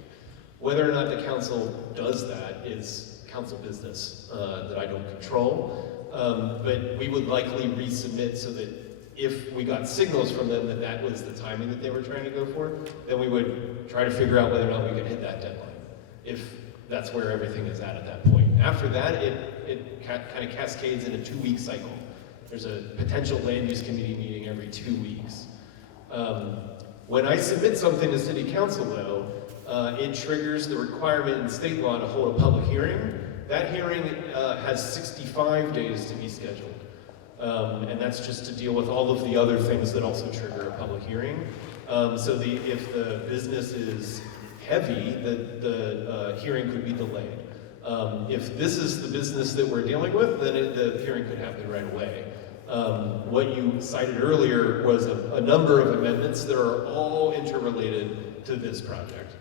Whether or not the council does that is council business that I don't control. But we would likely resubmit so that if we got signals from them that that was the timing that they were trying to go for, then we would try to figure out whether or not we could hit that deadline, if that's where everything is at that point. After that, it kind of cascades in a 2-week cycle. There's a potential land use committee meeting every 2 weeks. When I submit something to City Council, though, it triggers the requirement in state law to hold a public hearing. That hearing has 65 days to be scheduled. And that's just to deal with all of the other things that also trigger a public hearing. So if the business is heavy, the hearing could be delayed. If this is the business that we're dealing with, then the hearing could happen right away. What you cited earlier was a number of amendments that are all interrelated to this project.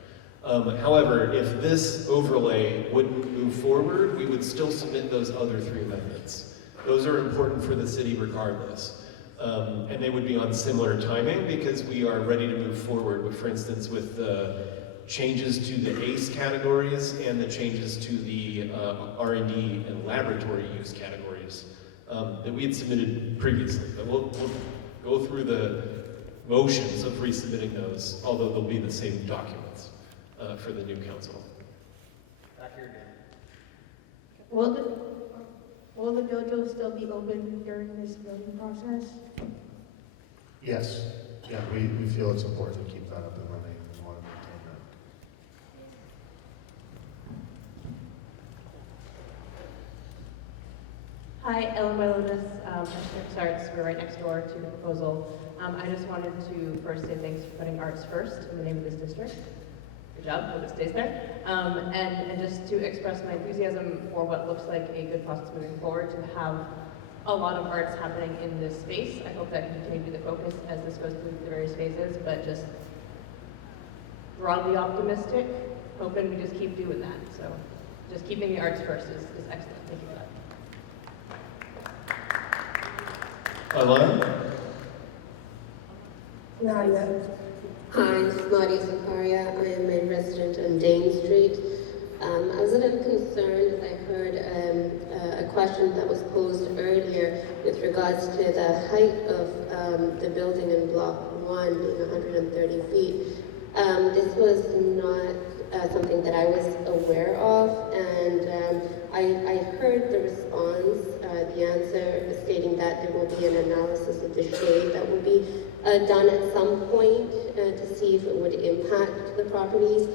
However, if this overlay wouldn't move forward, we would still submit those other 3 amendments. Those are important for the city regardless. And they would be on similar timing because we are ready to move forward with, for instance, with the changes to the ACE categories and the changes to the R&D and laboratory use categories that we had submitted previously. But we'll go through the motions of resubmitting those, although they'll be the same documents for the new council. Back here, Dan. Will the dojo still be open during this building process? Yes, yeah, we feel it's important to keep that up and running. We want to maintain that. Hi, Ellen Milonis, Arts. We're right next door to the proposal. I just wanted to first say thanks for putting arts first in the name of this district. Good job, hope it stays there. And just to express my enthusiasm for what looks like a good process moving forward, to have a lot of arts happening in this space. I hope that can continue to be the focus as this goes through the various phases, but just broadly optimistic, hoping we just keep doing that. So just keeping the arts first is excellent. Thank you for that. Online? Hi, this is Maria Zakaria. I am a resident on Dane Street. I was a little concerned as I heard a question that was posed earlier with regards to the height of the building in Block 1 being 130 feet. This was not something that I was aware of, and I heard the response, the answer stating that there will be an analysis of the shade that will be done at some point to see if it would impact the properties,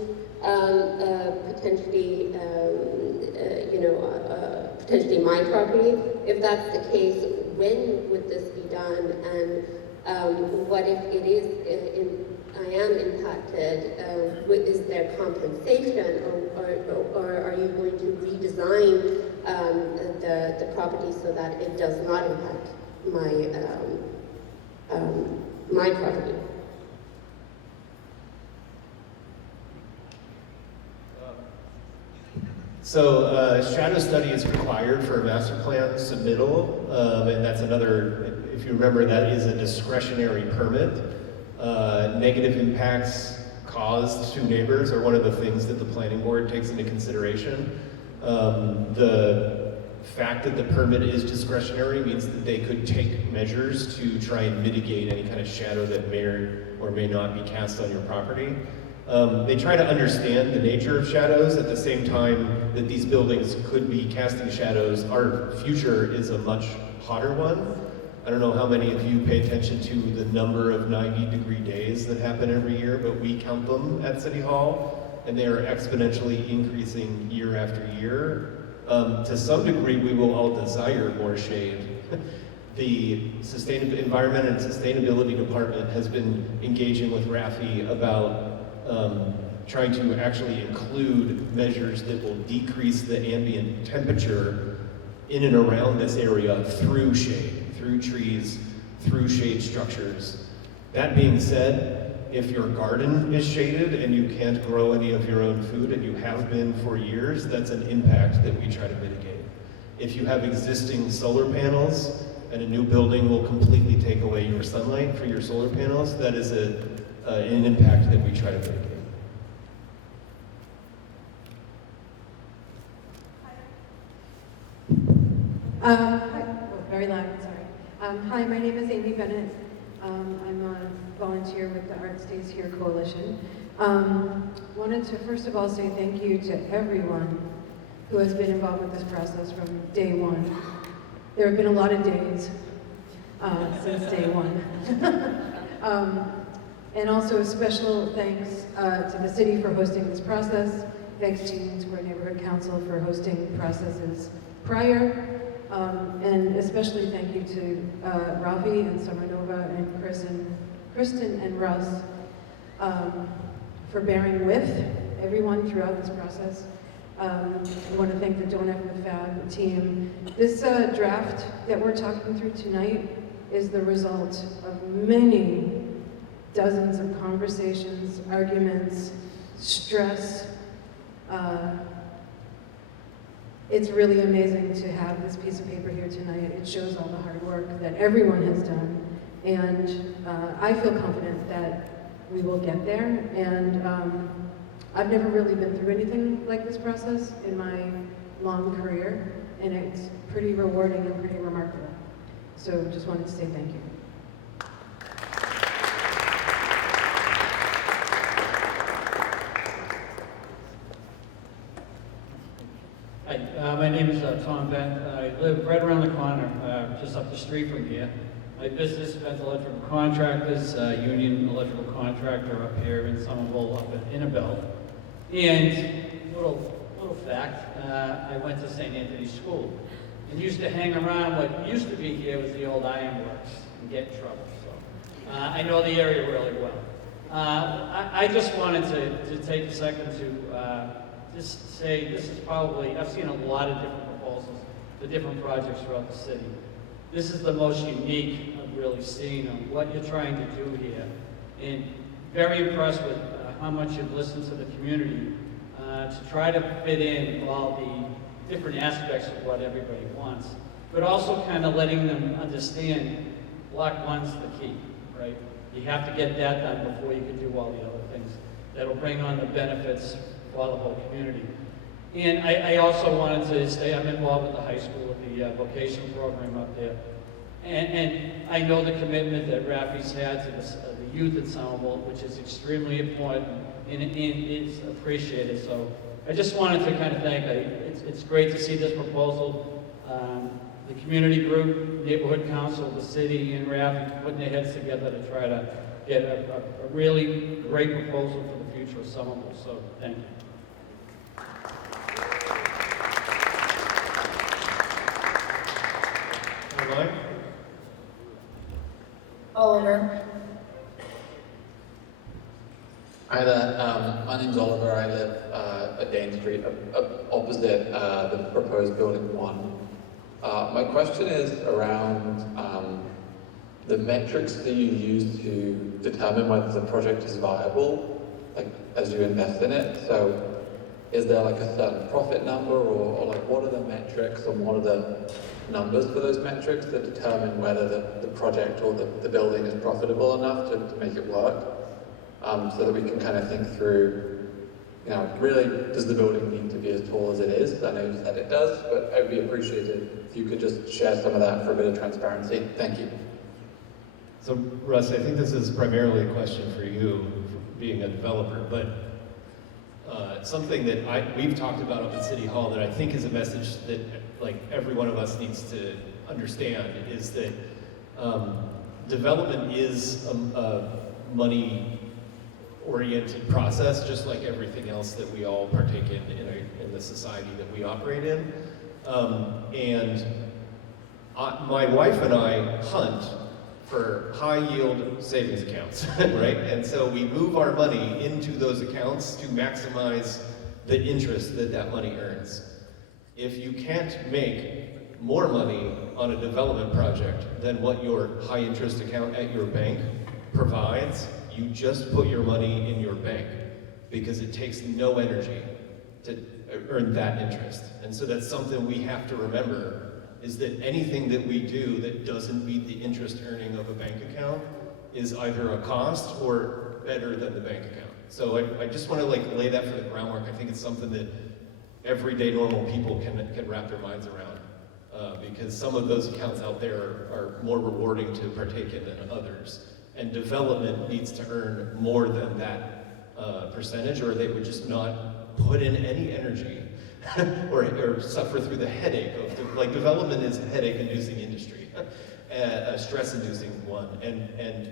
potentially, potentially my property. if that's the case, when would this be done? And what if it is, I am impacted? Is there compensation, or are you going to redesign the property so that it does not impact my property? So shadow study is required for a master plan submittal, and that's another, if you remember, that is a discretionary permit. Negative impacts caused to neighbors are one of the things that the planning board takes into consideration. The fact that the permit is discretionary means that they could take measures to try and mitigate any kind of shadow that may or may not be cast on your property. They try to understand the nature of shadows at the same time that these buildings could be casting shadows. Our future is a much hotter one. I don't know how many of you pay attention to the number of 90-degree days that happen every year, but we count them at City Hall, and they are exponentially increasing year after year. To some degree, we will all desire more shade. The Environment and Sustainability Department has been engaging with RAFI about trying to actually include measures that will decrease the ambient temperature in and around this area through shade, through trees, through shade structures. That being said, if your garden is shaded and you can't grow any of your own food, and you have been for years, that's an impact that we try to mitigate. If you have existing solar panels and a new building will completely take away your sunlight for your solar panels, that is an impact that we try to mitigate. Hi, very loud, sorry. Hi, my name is Amy Bennett. I'm a volunteer with the Art Stays Here Coalition. Wanted to first of all say thank you to everyone who has been involved with this process from day one. There have been a lot of days since day one. And also a special thanks to the city for hosting this process. Thanks to Union Square Neighborhood Council for hosting processes prior. And especially thank you to Ravi and Somerville and Kristen and Russ for bearing with everyone throughout this process. I want to thank the Don't F with Fab team. This draft that we're talking through tonight is the result of many dozens of conversations, arguments, stress. It's really amazing to have this piece of paper here tonight. It shows all the hard work that everyone has done. And I feel confident that we will get there. And I've never really been through anything like this process in my long career. And it's pretty rewarding and pretty remarkable. So just wanted to say thank you. Hi, my name is Tom Bent. I live right around the corner, just up the street from here. My business, Bent Electrical Contractors, Union Electrical Contractor up here in Somerville, up at Innabel. And little fact, I went to St. Anthony's School and used to hang around what used to be here was the old ironworks and get in trouble. So I know the area really well. I just wanted to take a second to just say this is probably, I've seen a lot of different proposals for different projects throughout the city. This is the most unique I've really seen on what you're trying to do here. And very impressed with how much you've listened to the community to try to fit in all the different aspects of what everybody wants, but also kind of letting them understand block one's the key, right? You have to get that done before you can do all the other things that'll bring on the benefits for the whole community. And I also wanted to say I'm involved with the high school with the vocational program up there. And I know the commitment that Rafi's had to the youth in Somerville, which is extremely important and it's appreciated. So I just wanted to kind of thank, it's great to see this proposal. The community group, neighborhood council, the city, and Rafi putting their heads together to try to get a really great proposal for the future of Somerville. So thank you. line. Oliver. Hi there, my name's Oliver. I live at Dane Street, opposite the proposed building 1. My question is around the metrics that you use to determine whether the project is viable, like as you invest in it. So is there like a certain profit number, or like what are the metrics and what are the numbers for those metrics that determine whether the project or the building is profitable enough to make it work? So that we can kind of think through, you know, really, does the building need to be as tall as it is? I know you said it does, but I would be appreciated if you could just share some of that for a bit of transparency. Thank you. So Russ, I think this is primarily a question for you, being a developer, but something that we've talked about up at City Hall that I think is a message that like every one of us needs to understand is that development is a money-oriented process, just like everything else that we all partake in the society that we operate in. My wife and I hunt for high-yield savings accounts, right? And so we move our money into those accounts to maximize the interest that money earns. If you can't make more money on a development project than what your high-interest account at your bank provides, you just put your money in your bank because it takes no energy to earn that interest. And so that's something we have to remember, is that anything that we do that doesn't meet the interest earning of a bank account is either a cost or better than the bank account. So I just want to like lay that for the groundwork. I think it's something that everyday normal people can wrap their minds around, because some of those accounts out there are more rewarding to partake in than others. And development needs to earn more than that percentage, or they would just not put in any energy or suffer through the headache of, like, development is a headache-inducing industry, a stress-inducing one, and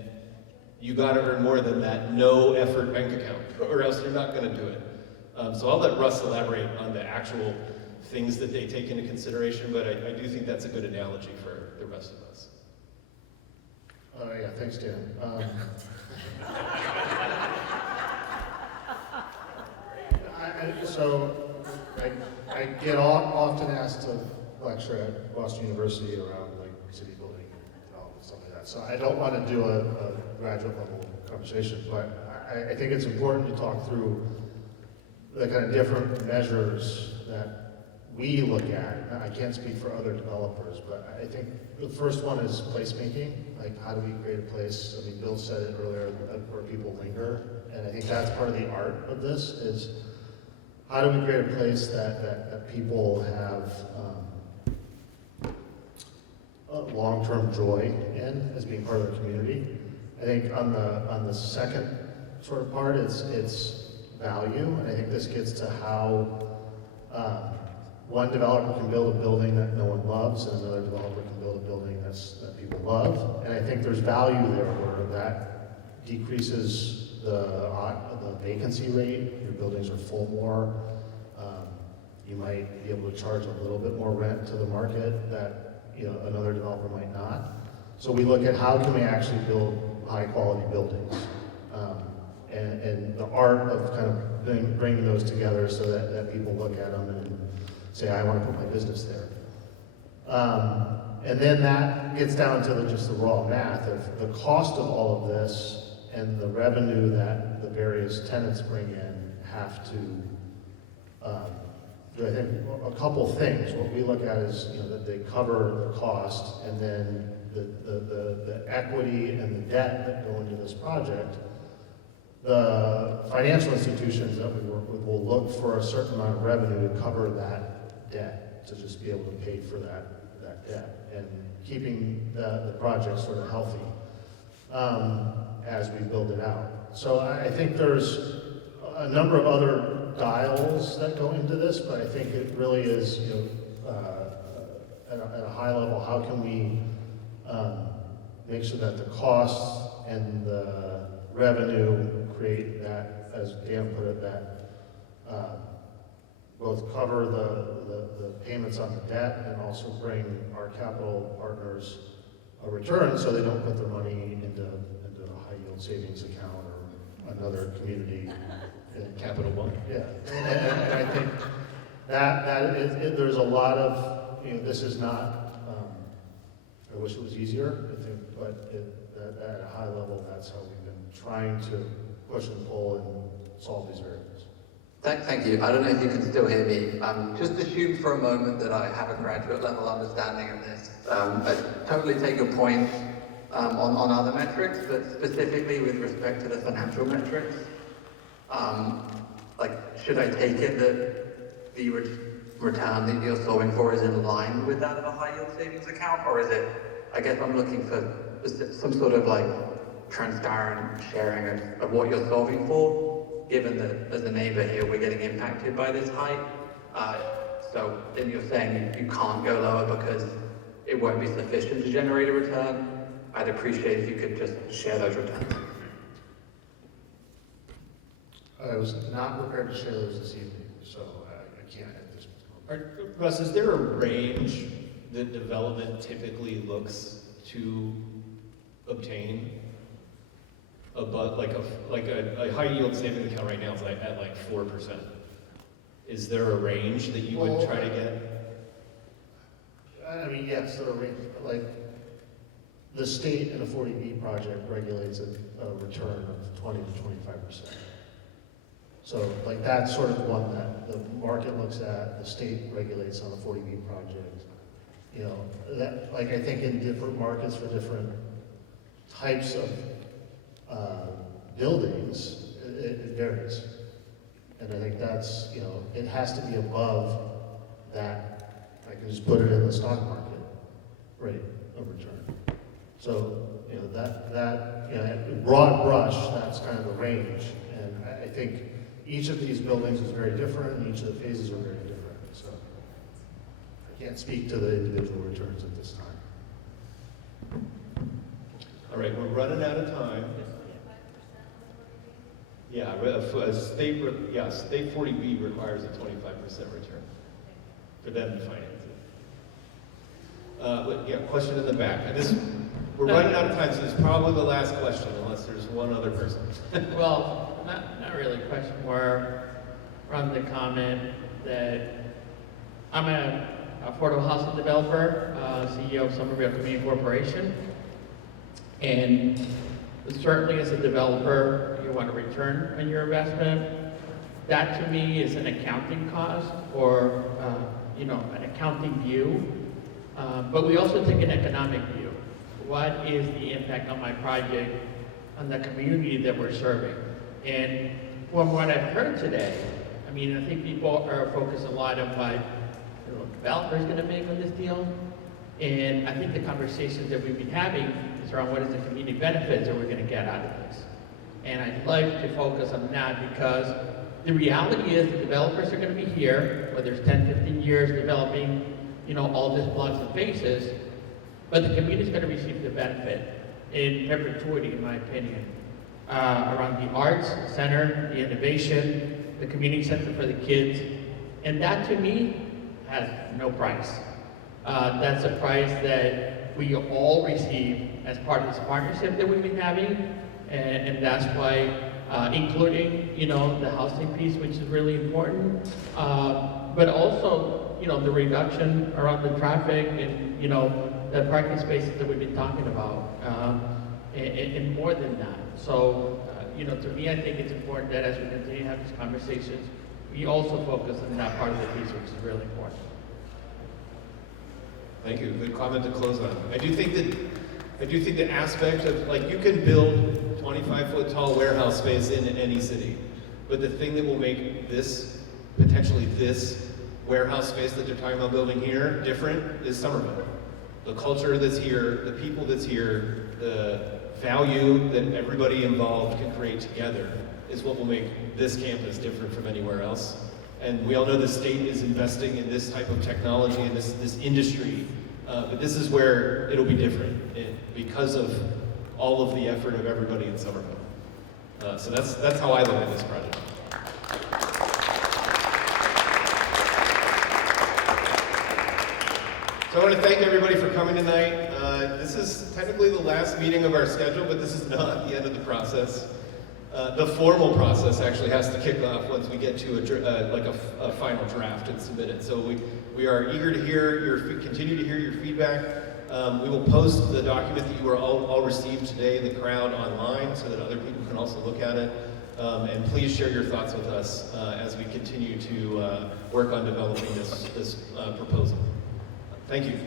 you gotta earn more than that no-effort bank account, or else you're not gonna do it. So I'll let Russ elaborate on the actual things that they take into consideration, but I do think that's a good analogy for the rest of us. Oh yeah, thanks, Dan. I get often asked to lecture at Boston University around like city building and stuff like that. So I don't want to do a graduate level conversation, but I think it's important to talk through the kind of different measures that we look at. I can't speak for other developers, but I think the first one is placemaking. Like, how do we create a place? I mean, Bill said it earlier, where people linger, and I think that's part of the art of this, is how do we create a place that people have long-term joy in as being part of their community? I think on the second sort of part, it's value, and I think this gets to how one developer can build a building that no one loves, and another developer can build a building that people love. And I think there's value there where that decreases the vacancy rate. Your buildings are full more. You might be able to charge a little bit more rent to the market that another developer might not. So we look at how can we actually build high quality buildings, and the art of kind of bringing those together so that people look at them and say, I want to put my business there. And then that gets down to just the raw math of the cost of all of this and the revenue that the various tenants bring in have to do, I think, a couple things. What we look at is that they cover the cost, and then the equity and the debt that go into this project. The financial institutions that we work with will look for a certain amount of revenue to cover that debt, to just be able to pay for that debt, and keeping the project sort of healthy as we build it out. So I think there's a number of other dials that go into this, but I think it really is, at a high level, how can we make sure that the costs and the revenue create that, as Dan put it, both cover the payments on the debt and also bring our capital partners a return so they don't put their money into a high yield savings account or another community. Capital One. Yeah, and I think that is, there's a lot of, this is not, I wish it was easier, I think, but at a high level, that's how we've been trying to push and pull and solve these variables. Thank you. I don't know if you can still hear me. Just assume for a moment that I have a graduate level understanding of this. I totally take your point on other metrics, but specifically with respect to the financial metrics. Should I take it that the return that you're solving for is in line with that of a high yield savings account, or is it, I guess I'm looking for some sort of transparent sharing of what you're solving for, given that as a neighbor here, we're getting impacted by this height. So then you're saying you can't go lower because it won't be sufficient to generate a return. I'd appreciate if you could just share those returns. I was not prepared to share those this evening, so I can't at this point. Russ, is there a range that development typically looks to obtain? But a high yield savings account right now is at 4%. Is there a range that you would try to get? I mean, yes, there are range. The state in a 40B project regulates a return of 20 to 25%. So that's sort of one that the market looks at, the state regulates on a 40B project. That I think in different markets for different types of buildings, it varies. And I think that's, it has to be above that, I can just put it in the stock market rate of return. So, broad brush, that's kind of the range. And I think each of these buildings is very different, and each of the phases are very different. So I can't speak to the individual returns at this time. All right, we're running out of time. Yeah, state 40B requires a 25% return for them to finance it. Question in the back. We're running out of time, so this is probably the last question, unless there's one other person. Well, not really a question, more from the comment that I'm an affordable housing developer, CEO of Somerville Community Corporation, and certainly as a developer, you want a return on your investment. That to me is an accounting cost or an accounting view, but we also take an economic view. What is the impact on my project, on the community that we're serving? And from what I've heard today, I think people are focused a lot on what the developer is going to make on this deal. And I think the conversations that we've been having is around what is the community benefits that we're going to get out of this. And I'd like to focus on that because the reality is the developers are going to be here, whether it's 10, 15 years developing, all these blocks and phases, but the community is going to receive the benefit in perpetuity, in my opinion, around the arts center, the innovation, the community center for the kids. And that to me has no price. That's a price that we all receive as part of this partnership that we've been having, and that's why, including, the housing piece, which is really important, but also, the reduction around the traffic and, the parking spaces that we've been talking about, and more than that. So, to me, I think it's important that as we continue to have these conversations, we also focus on that part of the piece, which is really important. Thank you. Good comment to close on. I do think the aspect of you can build 25-foot tall warehouse space in any city, but the thing that will make potentially this warehouse space that they're talking about building here different is Somerville. The culture that's here, the people that's here, the value that everybody involved can create together is what will make this campus different from anywhere else. And we all know the state is investing in this type of technology and this industry, but this is where it'll be different because of all of the effort of everybody in Somerville. So that's how I look at this project. So I want to thank everybody for coming tonight. This is technically the last meeting of our schedule, but this is not the end of the process. The formal process actually has to kick off once we get to a final draft and submit it. So we are eager to hear continue to hear your feedback. We will post the document that you all received today in the crowd online so that other people can also look at it. And please share your thoughts with us as we continue to work on developing this proposal. Thank you.